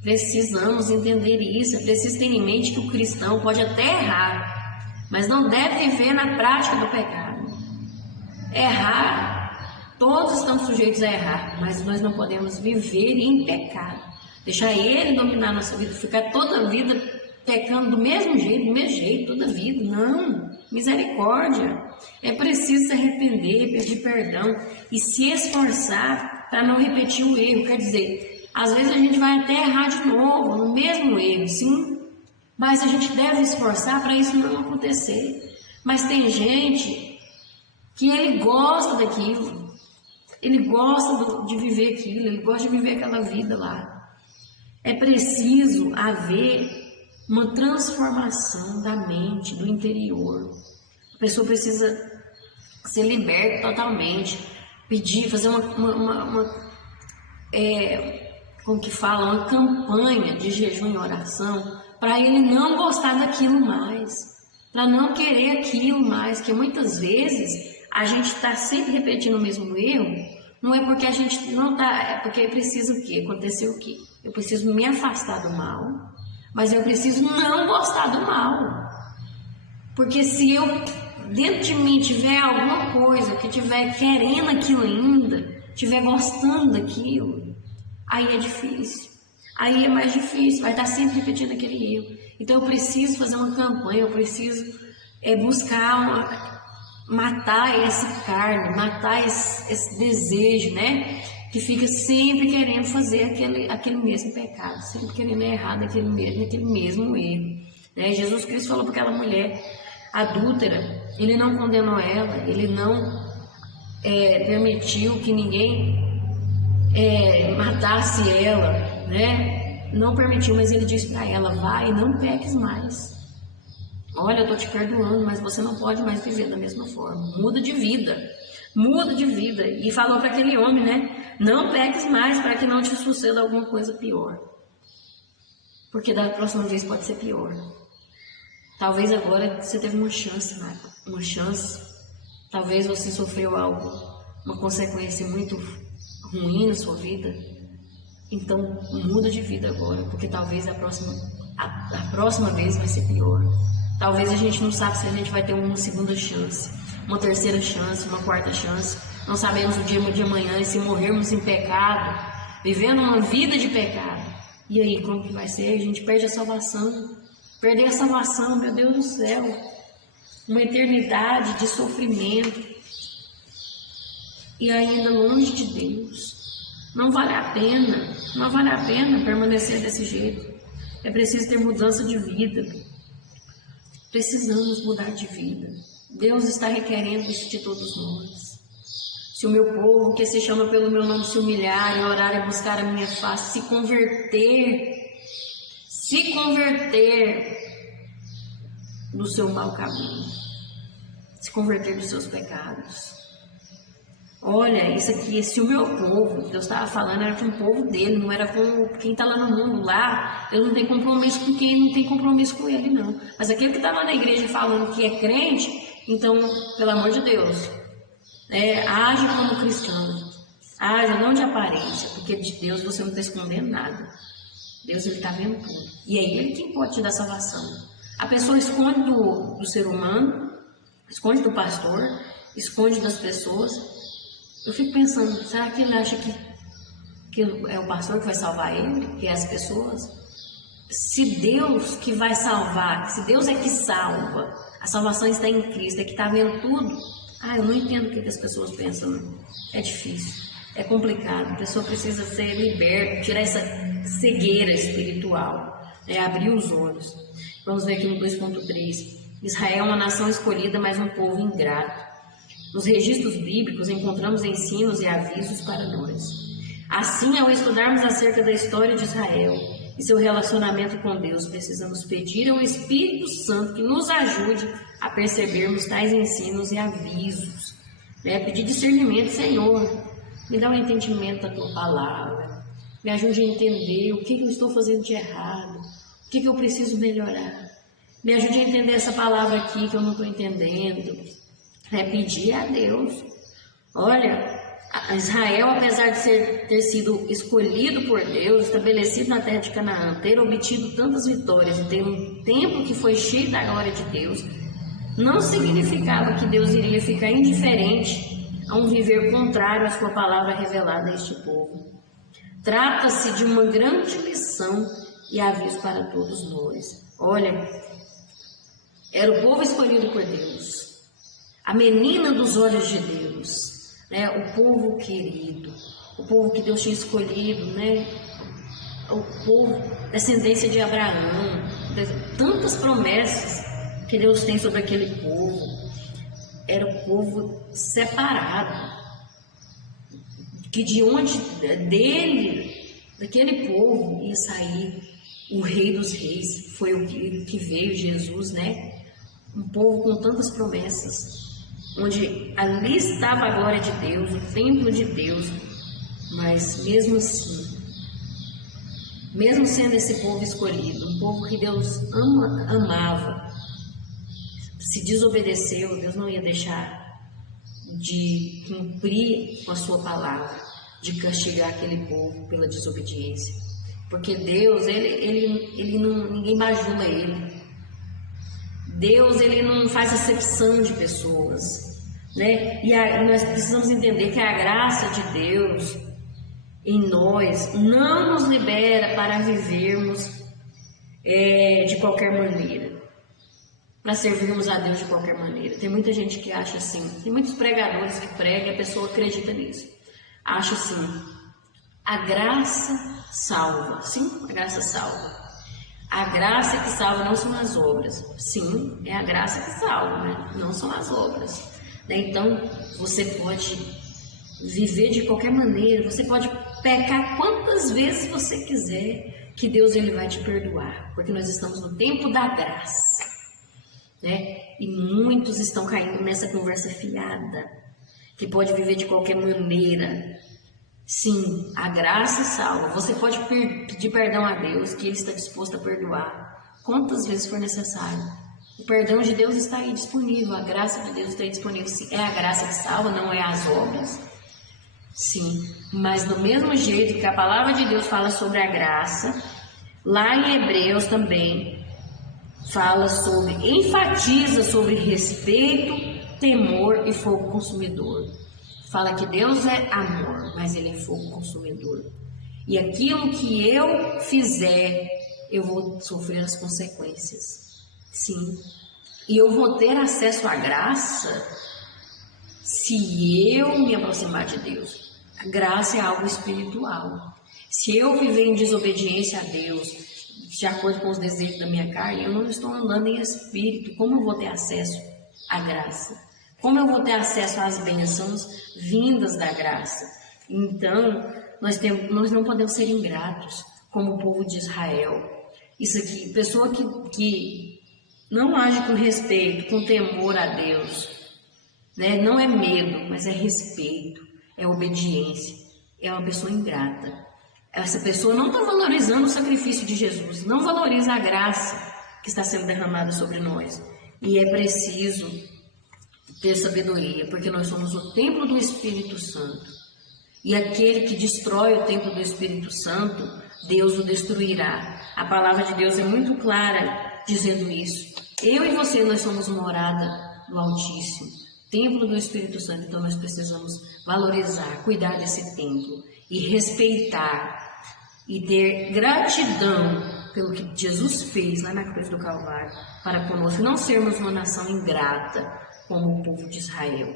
Precisamos entender isso, é preciso ter em mente que o cristão pode até errar, mas não deve viver na prática do pecado. Errar, todos estamos sujeitos a errar, mas nós não podemos viver em pecado. Deixar ele dominar a nossa vida, ficar toda a vida pecando do mesmo jeito, toda a vida. Não, misericórdia. É preciso se arrepender, pedir perdão e se esforçar para não repetir o erro. Quer dizer, às vezes a gente vai até errar de novo, no mesmo erro, sim, mas a gente deve esforçar para isso não acontecer. Mas tem gente que ele gosta daquilo, ele gosta de viver aquilo, ele gosta de viver aquela vida lá. É preciso haver uma transformação da mente, do interior. A pessoa precisa ser liberta totalmente, pedir, fazer como que fala, uma campanha de jejum e oração, para ele não gostar daquilo mais, para não querer aquilo mais, que muitas vezes a gente está sempre repetindo o mesmo erro, não é porque a gente não está, é porque precisa o quê? Acontecer o quê? Eu preciso me afastar do mal, mas eu preciso não gostar do mal, porque se eu dentro de mim tiver alguma coisa que tiver querendo aquilo ainda, tiver gostando daquilo, aí é difícil, aí é mais difícil, vai estar sempre repetindo aquele erro. Então eu preciso fazer uma campanha, eu preciso buscar matar essa carne, matar esse desejo, né? Que fica sempre querendo fazer aquele mesmo pecado, sempre querendo errar naquele mesmo erro. Né? Jesus Cristo falou para aquela mulher adúltera, ele não condenou ela, ele não permitiu que ninguém matasse ela, né? Não permitiu, mas ele disse para ela: vai, não peques mais. Olha, eu estou te perdoando, mas você não pode mais viver da mesma forma. Muda de vida, muda de vida. E falou para aquele homem, né? Não peques mais para que não te suceda alguma coisa pior. Porque da próxima vez pode ser pior. Talvez agora você teve uma chance, Marco, uma chance. Talvez você sofreu algo, uma consequência muito ruim na sua vida. Então muda de vida agora, porque talvez a próxima vez vai ser pior. Talvez a gente não sabe se a gente vai ter uma segunda chance, uma terceira chance, uma quarta chance. Não sabemos o dia de amanhã, e se morrermos em pecado, vivendo uma vida de pecado. E aí, como que vai ser? A gente perde a salvação. Perder a salvação, meu Deus do céu. Uma eternidade de sofrimento. E ainda longe de Deus. Não vale a pena permanecer desse jeito. É preciso ter mudança de vida. Precisamos mudar de vida. Deus está requerendo isso de todos nós. Se o meu povo, que se chama pelo meu nome, se humilhar, e orar e buscar a minha face, se converter do seu mau caminho, se converter dos seus pecados. Olha, isso aqui, se o meu povo, que Deus estava falando, era com o povo dele, não era com quem está lá no mundo, lá, ele não tem compromisso com quem não tem compromisso com ele, não. Mas aquele que está lá na igreja falando que é crente, então, pelo amor de Deus, age como cristão, age não de aparência, porque de Deus você não está escondendo nada. Deus, ele está vendo tudo. E é ele quem pode te dar salvação. A pessoa esconde do ser humano, esconde do pastor, esconde das pessoas. Eu fico pensando, será que ele acha que é o pastor que vai salvar ele, que é as pessoas? Se Deus que vai salvar, se Deus é que salva, a salvação está em Cristo, é que está vendo tudo. Eu não entendo o que as pessoas pensam, não. É difícil, é complicado, a pessoa precisa ser liberta, tirar essa cegueira espiritual, abrir os olhos. Vamos ver aqui no 2.3. Israel é uma nação escolhida, mas um povo ingrato. Nos registros bíblicos encontramos ensinos e avisos para nós. Assim, ao estudarmos acerca da história de Israel e seu relacionamento com Deus, precisamos pedir ao Espírito Santo que nos ajude a percebermos tais ensinos e avisos. Pedir discernimento: Senhor, me dá um entendimento da Tua palavra, me ajude a entender o que eu estou fazendo de errado, o que eu preciso melhorar, me ajude a entender essa palavra aqui que eu não estou entendendo. Pedir a Deus. Olha, Israel, apesar de ter sido escolhido por Deus, estabelecido na terra de Canaã, ter obtido tantas vitórias e ter um tempo que foi cheio da glória de Deus, não significava que Deus iria ficar indiferente a um viver contrário à sua palavra revelada a este povo. Trata-se de uma grande lição e aviso para todos nós. Olha, era o povo escolhido por Deus, a menina dos olhos de Deus, o povo querido, o povo que Deus tinha escolhido, o povo descendência de Abraão, tantas promessas que Deus tem sobre aquele povo. Era o povo separado, que de onde dele Daquele povo ia sair o Rei dos Reis, foi o que veio, Jesus, né? Um povo com tantas promessas, onde ali estava a glória de Deus, o templo de Deus, mas mesmo assim, mesmo sendo esse povo escolhido, um povo que Deus amava, se desobedeceu, Deus não ia deixar de cumprir com a sua palavra, de castigar aquele povo pela desobediência. Porque Deus, ele não, ninguém bajula ele. Deus, ele não faz acepção de pessoas, né? E nós precisamos entender que a graça de Deus em nós não nos libera para vivermos de qualquer maneira, para servirmos a Deus de qualquer maneira. Tem muita gente que acha assim, tem muitos pregadores que pregam e a pessoa acredita nisso. Acha assim, a graça salva. Sim, a graça salva. A graça que salva não são as obras. Sim, é a graça que salva, né? Não são as obras. Então, você pode viver de qualquer maneira, você pode pecar quantas vezes você quiser, que Deus ele vai te perdoar, porque nós estamos no tempo da graça, né? E muitos estão caindo nessa conversa fiada, que pode viver de qualquer maneira. Sim, a graça salva. Você pode pedir perdão a Deus, que Ele está disposto a perdoar quantas vezes for necessário. O perdão de Deus está aí disponível, a graça de Deus está aí disponível. Sim, é a graça que salva, não é as obras. Sim, mas do mesmo jeito que a palavra de Deus fala sobre a graça, lá em Hebreus também fala sobre, enfatiza sobre respeito, temor e fogo consumidor. Fala que Deus é amor, mas Ele é fogo consumidor. E aquilo que eu fizer, eu vou sofrer as consequências. Sim. E eu vou ter acesso à graça se eu me aproximar de Deus. A graça é algo espiritual. Se eu viver em desobediência a Deus, de acordo com os desejos da minha carne, eu não estou andando em espírito. Como eu vou ter acesso à graça? Como eu vou ter acesso às bênçãos vindas da graça? Então, nós não podemos ser ingratos, como o povo de Israel. Isso aqui, pessoa que não age com respeito, com temor a Deus, né? Não é medo, mas é respeito, é obediência, é uma pessoa ingrata. Essa pessoa não está valorizando o sacrifício de Jesus, não valoriza a graça que está sendo derramada sobre nós. E é preciso ter sabedoria, porque nós somos o templo do Espírito Santo. E aquele que destrói o templo do Espírito Santo, Deus o destruirá. A palavra de Deus é muito clara dizendo isso. Eu e você, nós somos morada do Altíssimo, templo do Espírito Santo. Então nós precisamos valorizar, cuidar desse templo e respeitar e ter gratidão pelo que Jesus fez lá na cruz do Calvário para conosco, não sermos uma nação ingrata como o povo de Israel.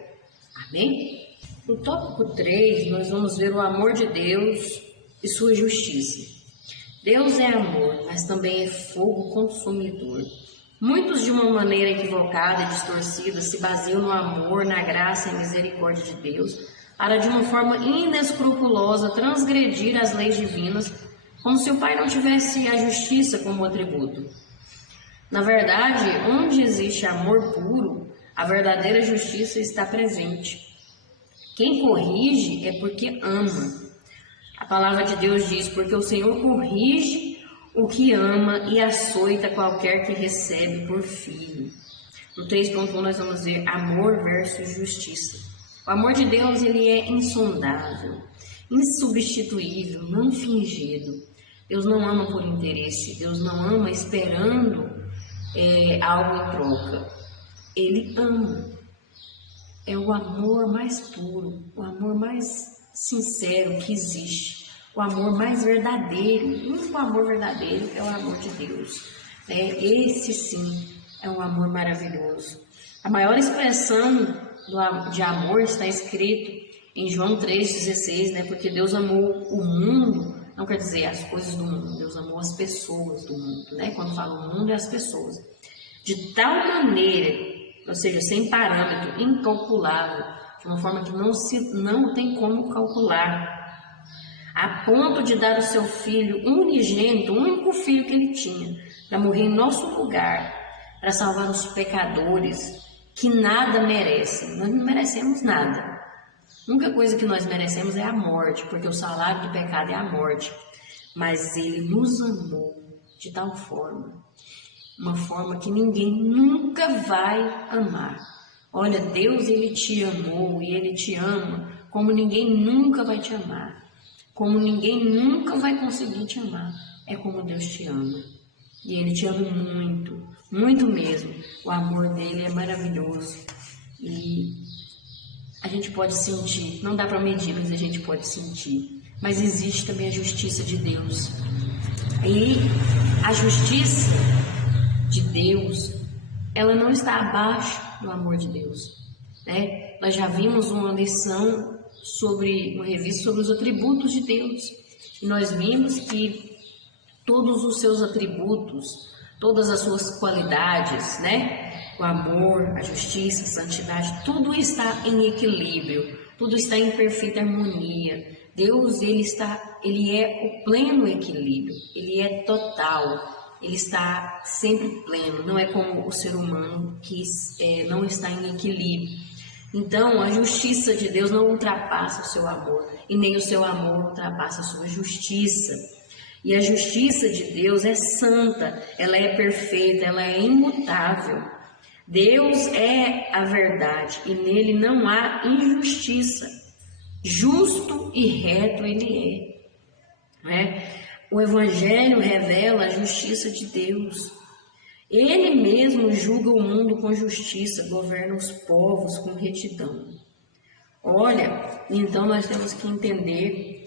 Amém? No tópico 3, nós vamos ver o amor de Deus e sua justiça. Deus é amor, mas também é fogo consumidor. Muitos, de uma maneira equivocada e distorcida, se baseiam no amor, na graça e misericórdia de Deus, para de uma forma inescrupulosa transgredir as leis divinas, como se o Pai não tivesse a justiça como atributo. Na verdade, onde existe amor puro, a verdadeira justiça está presente. Quem corrige é porque ama. A palavra de Deus diz, porque o Senhor corrige o que ama e açoita qualquer que recebe por filho. No 3.1 nós vamos ver amor versus justiça. O amor de Deus, ele é insondável, insubstituível, não fingido. Deus não ama por interesse, Deus não ama esperando algo em troca. Ele ama. É o amor mais puro, o amor mais sincero que existe, o amor mais verdadeiro. O único amor verdadeiro é o amor de Deus. Esse sim é um amor maravilhoso. A maior expressão de amor está escrito em João 3,16, né? Porque Deus amou o mundo, não quer dizer as coisas do mundo, Deus amou as pessoas do mundo, né? Quando fala o mundo, é as pessoas. De tal maneira, ou seja, sem parâmetro, incalculável, de uma forma que não tem como calcular. a ponto de dar o seu filho unigênito, o único filho que ele tinha, para morrer em nosso lugar, para salvar os pecadores que nada merecem. Nós não merecemos nada. A única coisa que nós merecemos é a morte, porque o salário do pecado é a morte. Mas ele nos amou de tal forma, uma forma que ninguém nunca vai amar. Olha, Deus, ele te amou e ele te ama como ninguém nunca vai te amar. Como ninguém nunca vai conseguir te amar. É como Deus te ama. E ele te ama muito, muito mesmo. O amor dele é maravilhoso. E a gente pode sentir, não dá para medir, mas a gente pode sentir. Mas existe também a justiça de Deus. E a justiça de Deus, ela não está abaixo do amor de Deus, né? Nós já vimos uma lição uma revista sobre os atributos de Deus. E nós vimos que todos os seus atributos, todas as suas qualidades, né? O amor, a justiça, a santidade, tudo está em equilíbrio, tudo está em perfeita harmonia. Deus, ele é o pleno equilíbrio, ele é total. Ele está sempre pleno, não é como o ser humano que não está em equilíbrio. Então, a justiça de Deus não ultrapassa o seu amor, e nem o seu amor ultrapassa a sua justiça. E a justiça de Deus é santa, ela é perfeita, ela é imutável. Deus é a verdade, e nele não há injustiça. Justo e reto ele é. O Evangelho revela a justiça de Deus. Ele mesmo julga o mundo com justiça, governa os povos com retidão. Olha, então nós temos que entender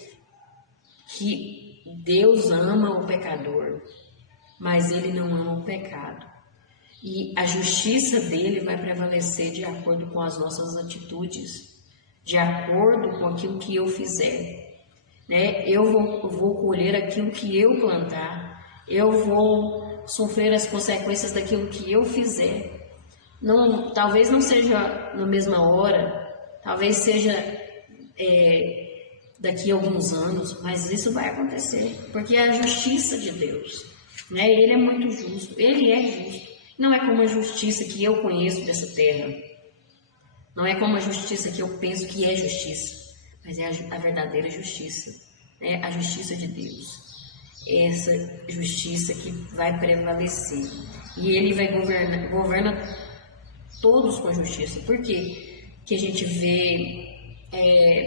que Deus ama o pecador, mas ele não ama o pecado. E a justiça dele vai prevalecer de acordo com as nossas atitudes, de acordo com aquilo que eu fizer. Né? Eu vou colher aquilo que eu plantar, eu vou sofrer as consequências daquilo que eu fizer. Talvez não seja na mesma hora, talvez seja daqui a alguns anos, mas isso vai acontecer, porque é a justiça de Deus. Né? Ele é muito justo, ele é justo. Não é como a justiça que eu conheço dessa terra, não é como a justiça que eu penso que é justiça, mas é a verdadeira justiça, né? A justiça de Deus. Essa justiça que vai prevalecer. E ele vai governa todos com justiça. Por quê? Que a gente vê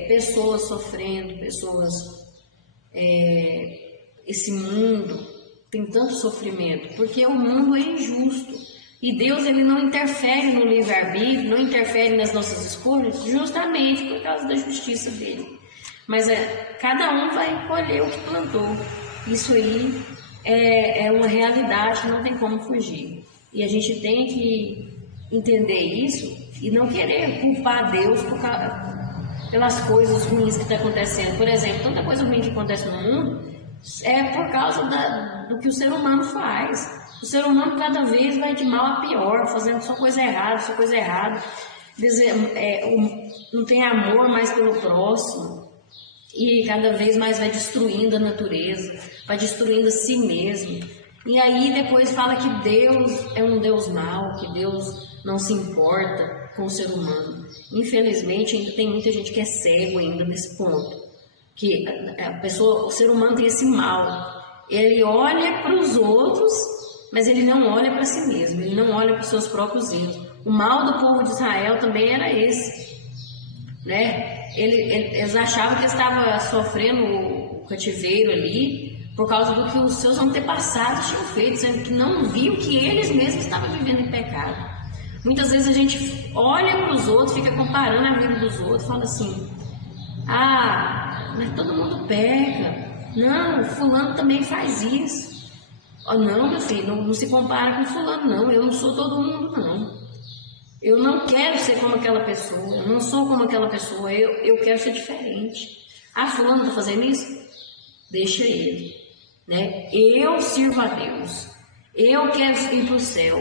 pessoas sofrendo, esse mundo tem tanto sofrimento, porque o mundo é injusto. E Deus, ele não interfere no livre-arbítrio, não interfere nas nossas escolhas, justamente por causa da justiça dele. Mas cada um vai colher o que plantou. Isso aí é uma realidade, não tem como fugir. E a gente tem que entender isso e não querer culpar Deus pelas coisas ruins que estão acontecendo. Por exemplo, tanta coisa ruim que acontece no mundo é por causa do que o ser humano faz. O ser humano cada vez vai de mal a pior, fazendo só coisa errada, não tem amor mais pelo próximo, e cada vez mais vai destruindo a natureza, vai destruindo a si mesmo. E aí depois fala que Deus é um Deus mau, que Deus não se importa com o ser humano. Infelizmente ainda tem muita gente que é cego ainda nesse ponto, que o ser humano tem esse mal, ele olha para os outros, mas ele não olha para si mesmo, ele não olha para os seus próprios erros. O mal do povo de Israel também era esse, né? Eles achavam que estavam sofrendo o cativeiro ali por causa do que os seus antepassados tinham feito, sendo que não viam que eles mesmos estavam vivendo em pecado. Muitas vezes a gente olha para os outros, fica comparando a vida dos outros, fala assim: mas todo mundo peca, não, fulano também faz isso. Não, meu filho, não se compara com fulano, não. Eu não sou todo mundo, não. Eu não quero ser como aquela pessoa. Eu não sou como aquela pessoa. Eu quero ser diferente. Fulano está fazendo isso? Deixa ele. Né? Eu sirvo a Deus. Eu quero ir para o céu.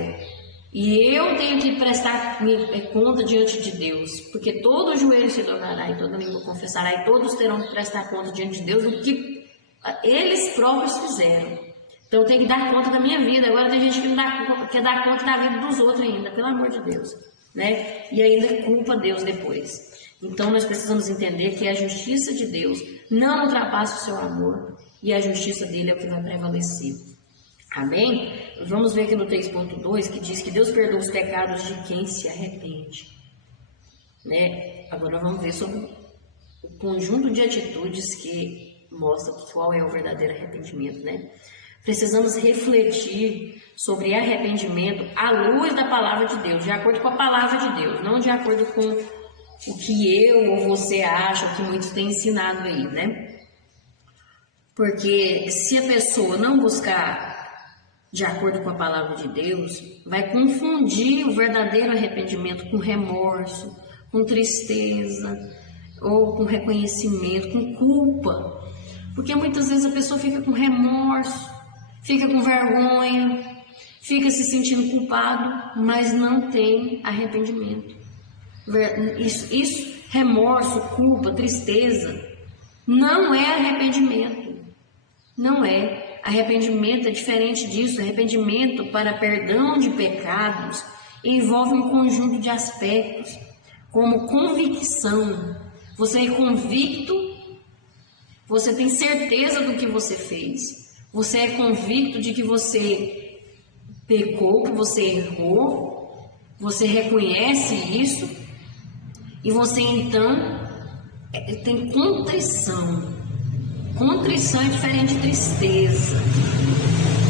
E eu tenho que prestar conta diante de Deus, porque todo joelho se dobrará e toda língua confessará, e todos terão que prestar conta diante de Deus do que eles próprios fizeram. Então eu tenho que dar conta da minha vida. Agora tem gente que não quer dar conta da vida dos outros ainda, pelo amor de Deus, né? E ainda culpa Deus depois. Então nós precisamos entender que a justiça de Deus não ultrapassa o seu amor, e a justiça dele é o que vai prevalecer. Amém? Vamos ver aqui no 3.2 que diz que Deus perdoa os pecados de quem se arrepende, né? Agora vamos ver sobre o conjunto de atitudes que mostra qual é o verdadeiro arrependimento, né? Precisamos refletir sobre arrependimento à luz da palavra de Deus, de acordo com a palavra de Deus, não de acordo com o que eu ou você acha, o que muitos têm ensinado aí, né? Porque se a pessoa não buscar de acordo com a palavra de Deus, vai confundir o verdadeiro arrependimento com remorso, com tristeza, ou com reconhecimento, com culpa. Porque muitas vezes a pessoa fica com remorso, fica com vergonha, fica se sentindo culpado, mas não tem arrependimento. Isso, remorso, culpa, tristeza, não é arrependimento. Não é. Arrependimento é diferente disso. Arrependimento para perdão de pecados envolve um conjunto de aspectos, como convicção. Você é convicto, você tem certeza do que você fez, você é convicto de que você pecou, que você errou, você reconhece isso, e você então tem contrição. Contrição é diferente de tristeza,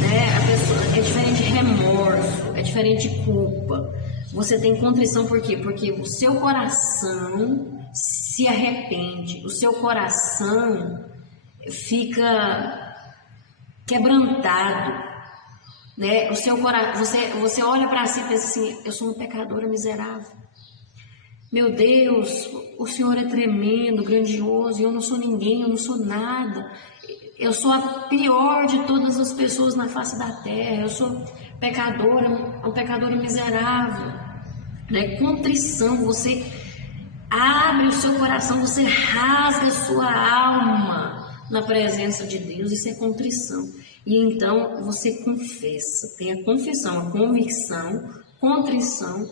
né? A pessoa é diferente de remorso, é diferente de culpa. Você tem contrição por quê? Porque o seu coração se arrepende, o seu coração fica quebrantado, né? O seu coração, você olha para si e pensa assim: eu sou uma pecadora miserável. Meu Deus, o Senhor é tremendo, grandioso, e eu não sou ninguém, eu não sou nada. Eu sou a pior de todas as pessoas na face da terra. Eu sou pecadora, uma pecadora miserável. Né? Contrição, você abre o seu coração, você rasga a sua alma na presença de Deus. Isso é contrição. E então você confessa, tem a confissão, a convicção, contrição,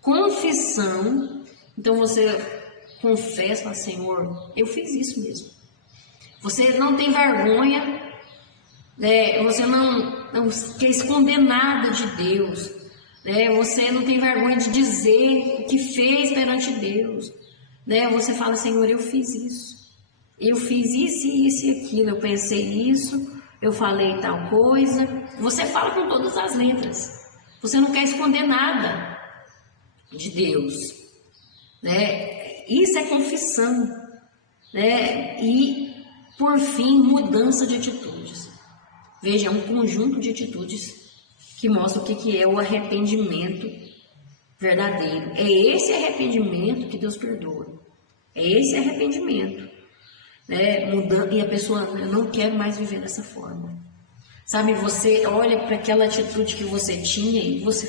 confissão. Então você confessa, fala: Senhor, eu fiz isso mesmo. Você não tem vergonha, né? Você não quer esconder nada de Deus, né? Você não tem vergonha de dizer o que fez perante Deus, né? Você fala: Senhor, eu fiz isso. Eu fiz isso, isso e aquilo. Eu pensei isso, eu falei tal coisa. Você fala com todas as letras. Você não quer esconder nada de Deus, né? Isso é confissão, né? E por fim, mudança de atitudes. Veja, é um conjunto de atitudes que mostra o que é o arrependimento verdadeiro. É esse arrependimento que Deus perdoa. É esse arrependimento, né? Mudando, e a pessoa: eu não quero mais viver dessa forma. Sabe, você olha para aquela atitude que você tinha e você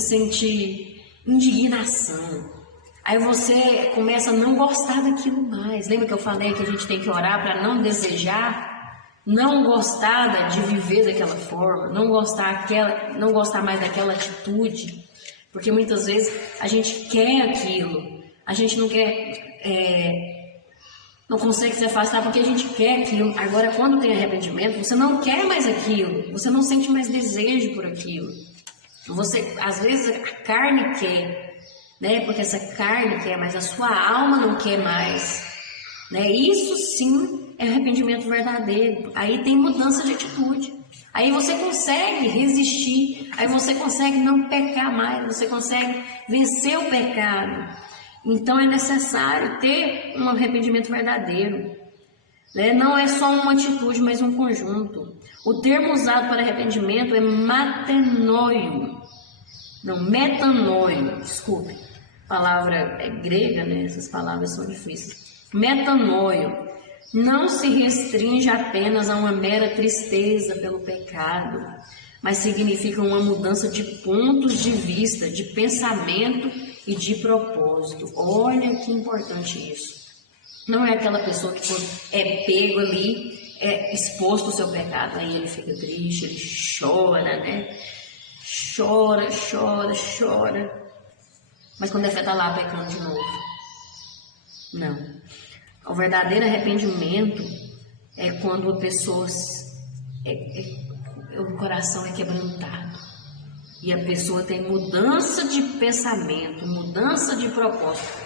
sente indignação. Aí você começa a não gostar daquilo mais. Lembra que eu falei que a gente tem que orar para não desejar, não gostar de viver daquela forma, não gostar mais daquela atitude, porque muitas vezes a gente quer aquilo, a gente não quer, não consegue se afastar porque a gente quer aquilo. Agora, quando tem arrependimento, você não quer mais aquilo, você não sente mais desejo por aquilo. Você, às vezes, a carne quer, né? Porque essa carne quer, mas a sua alma não quer mais, né? Isso sim é arrependimento verdadeiro. Aí tem mudança de atitude. Aí você consegue resistir, aí você consegue não pecar mais, você consegue vencer o pecado. Então é necessário ter um arrependimento verdadeiro, né? Não é só uma atitude, mas um conjunto. O termo usado para arrependimento é metanoio. Não, metanoio, desculpe. Palavra grega, né? Essas palavras são difíceis. Metanoio não se restringe apenas a uma mera tristeza pelo pecado, mas significa uma mudança de pontos de vista, de pensamento e de propósito. Olha que importante isso. Não é aquela pessoa que quando é pego ali, é exposto ao seu pecado, aí ele fica triste, ele chora, né? Chora, chora, chora. Mas quando ele está lá pecando de novo. Não. O verdadeiro arrependimento é quando a pessoa, o coração é quebrantado. E a pessoa tem mudança de pensamento, mudança de propósito,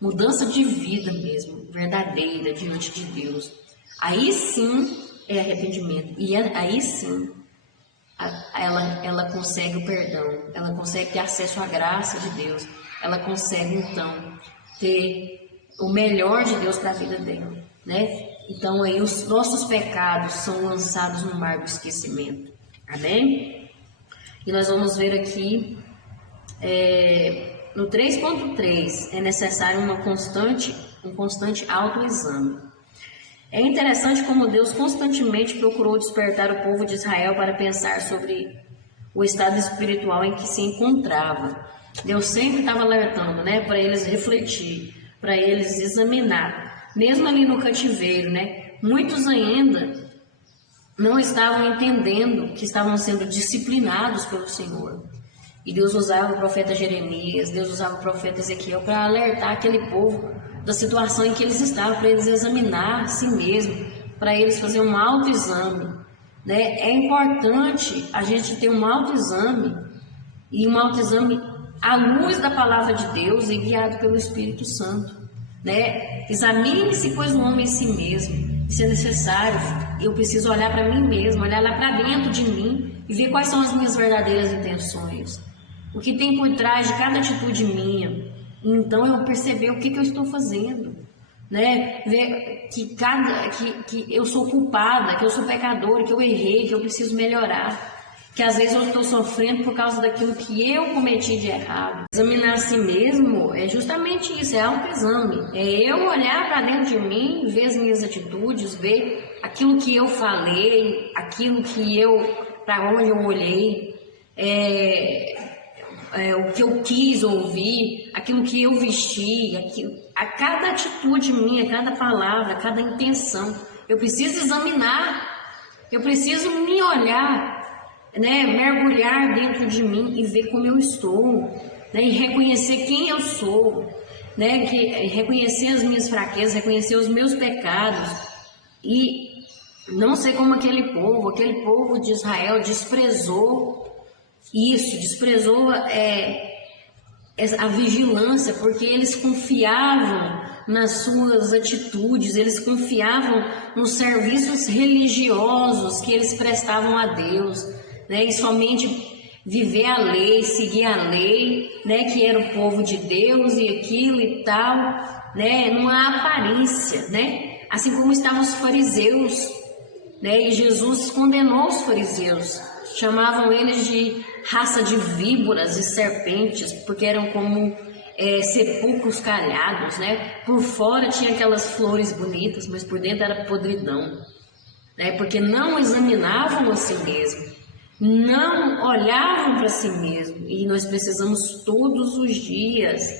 mudança de vida mesmo, verdadeira diante de Deus. Aí sim é arrependimento. E aí sim ela consegue o perdão, ela consegue ter acesso à graça de Deus, ela consegue então ter o melhor de Deus para a vida dela, né? Então aí os nossos pecados são lançados no mar do esquecimento, amém? E nós vamos ver aqui no 3.3 é necessário um constante autoexame. É interessante como Deus constantemente procurou despertar o povo de Israel para pensar sobre o estado espiritual em que se encontrava. Deus sempre estava alertando, né, para eles refletir, para eles examinar. Mesmo ali no cativeiro, né, muitos ainda não estavam entendendo que estavam sendo disciplinados pelo Senhor. E Deus usava o profeta Jeremias, Deus usava o profeta Ezequiel para alertar aquele povo da situação em que eles estavam, para eles examinar a si mesmo, para eles fazerem um autoexame, né? É importante a gente ter um autoexame, e um autoexame à luz da palavra de Deus e guiado pelo Espírito Santo, né? Examine-se, pois, o homem em si mesmo. Se é necessário, eu preciso olhar para mim mesmo, olhar lá para dentro de mim e ver quais são as minhas verdadeiras intenções, o que tem por trás de cada atitude minha. Então eu perceber o que eu estou fazendo, né? Ver que eu sou culpada, que eu sou pecadora, que eu errei, que eu preciso melhorar, que às vezes eu estou sofrendo por causa daquilo que eu cometi de errado. Examinar a si mesmo é justamente isso, é autoexame, é eu olhar para dentro de mim, ver as minhas atitudes, ver aquilo que eu falei, aquilo que para onde eu olhei, o que eu quis ouvir, aquilo que eu vesti, a cada atitude minha, cada palavra, cada intenção, eu preciso examinar, eu preciso me olhar, né, mergulhar dentro de mim e ver como eu estou, né, e reconhecer quem eu sou, né, reconhecer as minhas fraquezas, reconhecer os meus pecados e não ser como aquele povo de Israel desprezou isso, desprezou a vigilância, porque eles confiavam nas suas atitudes, eles confiavam nos serviços religiosos que eles prestavam a Deus, né? E somente viver a lei, seguir a lei, né? Que era o povo de Deus e aquilo e tal, né? Numa aparência, né? Assim como estavam os fariseus, né? E Jesus condenou os fariseus, chamavam eles de raça de víboras e serpentes, porque eram como sepulcros calhados, né? Por fora tinha aquelas flores bonitas, mas por dentro era podridão, né? Porque não examinavam a si mesmo, não olhavam para si mesmo. E nós precisamos todos os dias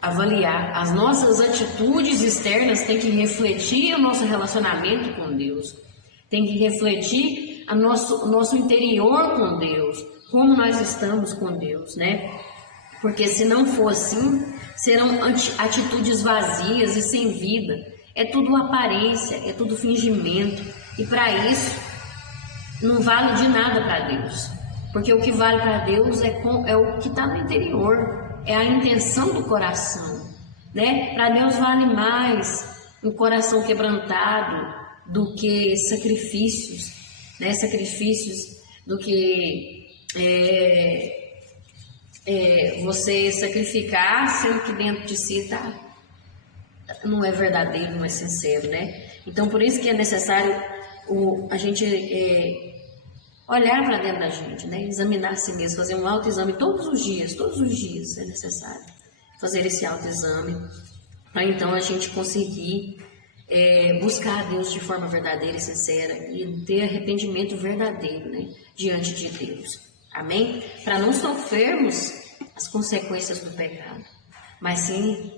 avaliar. As nossas atitudes externas têm que refletir o nosso relacionamento com Deus, tem que refletir o nosso interior com Deus, como nós estamos com Deus, né? Porque se não for assim, serão atitudes vazias e sem vida. É tudo aparência, é tudo fingimento. E para isso, não vale de nada para Deus. Porque o que vale para Deus é o que está no interior, é a intenção do coração, né? Para Deus vale mais um coração quebrantado do que sacrifícios, né? Sacrifícios do que você sacrificar, sendo que dentro de si não é verdadeiro, não é sincero, né? Então, por isso que é necessário a gente olhar para dentro da gente, né? Examinar a si mesmo, fazer um autoexame todos os dias é necessário fazer esse autoexame, para então a gente conseguir buscar a Deus de forma verdadeira e sincera e ter arrependimento verdadeiro, né, diante de Deus. Amém? Para não sofrermos as consequências do pecado, mas sim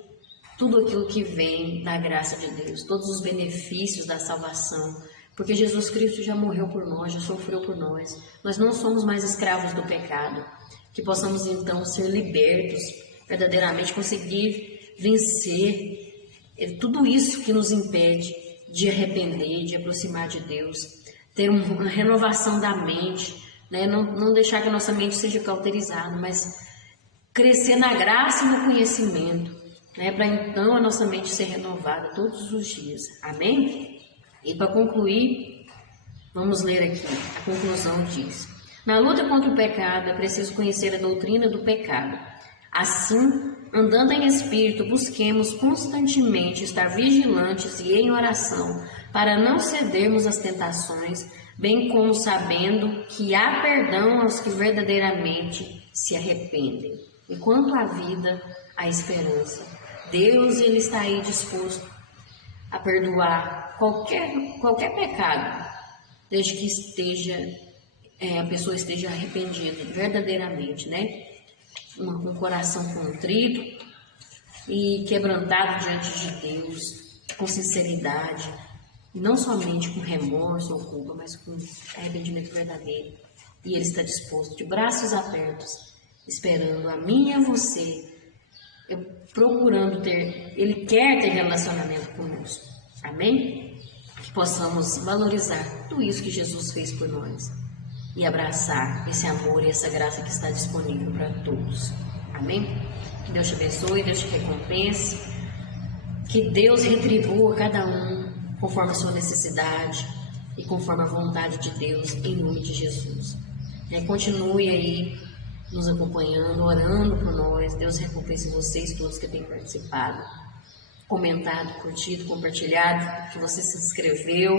tudo aquilo que vem da graça de Deus, todos os benefícios da salvação, porque Jesus Cristo já morreu por nós, já sofreu por nós. Nós não somos mais escravos do pecado, que possamos então ser libertos, verdadeiramente conseguir vencer tudo isso que nos impede de arrepender, de aproximar de Deus, ter uma renovação da mente, né? Não deixar que a nossa mente seja cauterizada, mas crescer na graça e no conhecimento, né? Para então a nossa mente ser renovada todos os dias. Amém? E para concluir, vamos ler aqui, a conclusão diz: na luta contra o pecado é preciso conhecer a doutrina do pecado. Assim, andando em espírito, busquemos constantemente estar vigilantes e em oração, para não cedermos às tentações, bem como sabendo que há perdão aos que verdadeiramente se arrependem. Enquanto há vida, há esperança. Deus, Ele está aí disposto a perdoar qualquer pecado, desde que a pessoa esteja arrependida verdadeiramente, né? Com um coração contrito e quebrantado diante de Deus, com sinceridade, não somente com remorso ou culpa, mas com arrependimento verdadeiro. E Ele está disposto, de braços abertos, esperando a mim e a você, procurando ter, Ele quer ter relacionamento conosco. Amém? Que possamos valorizar tudo isso que Jesus fez por nós e abraçar esse amor e essa graça que está disponível para todos. Amém? Que Deus te abençoe, Deus te recompense, que Deus retribua cada um conforme a sua necessidade e conforme a vontade de Deus, em nome de Jesus. Continue aí nos acompanhando, orando por nós. Deus recompense vocês todos que têm participado, comentado, curtido, compartilhado, que você se inscreveu,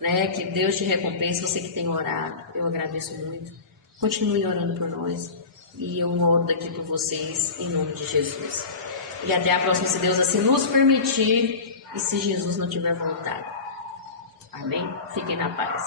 né? Que Deus te recompense, você que tem orado, eu agradeço muito. Continue orando por nós e eu oro daqui por vocês em nome de Jesus. E até a próxima, se Deus assim nos permitir e se Jesus não tiver voltado. Amém? Fiquem na paz.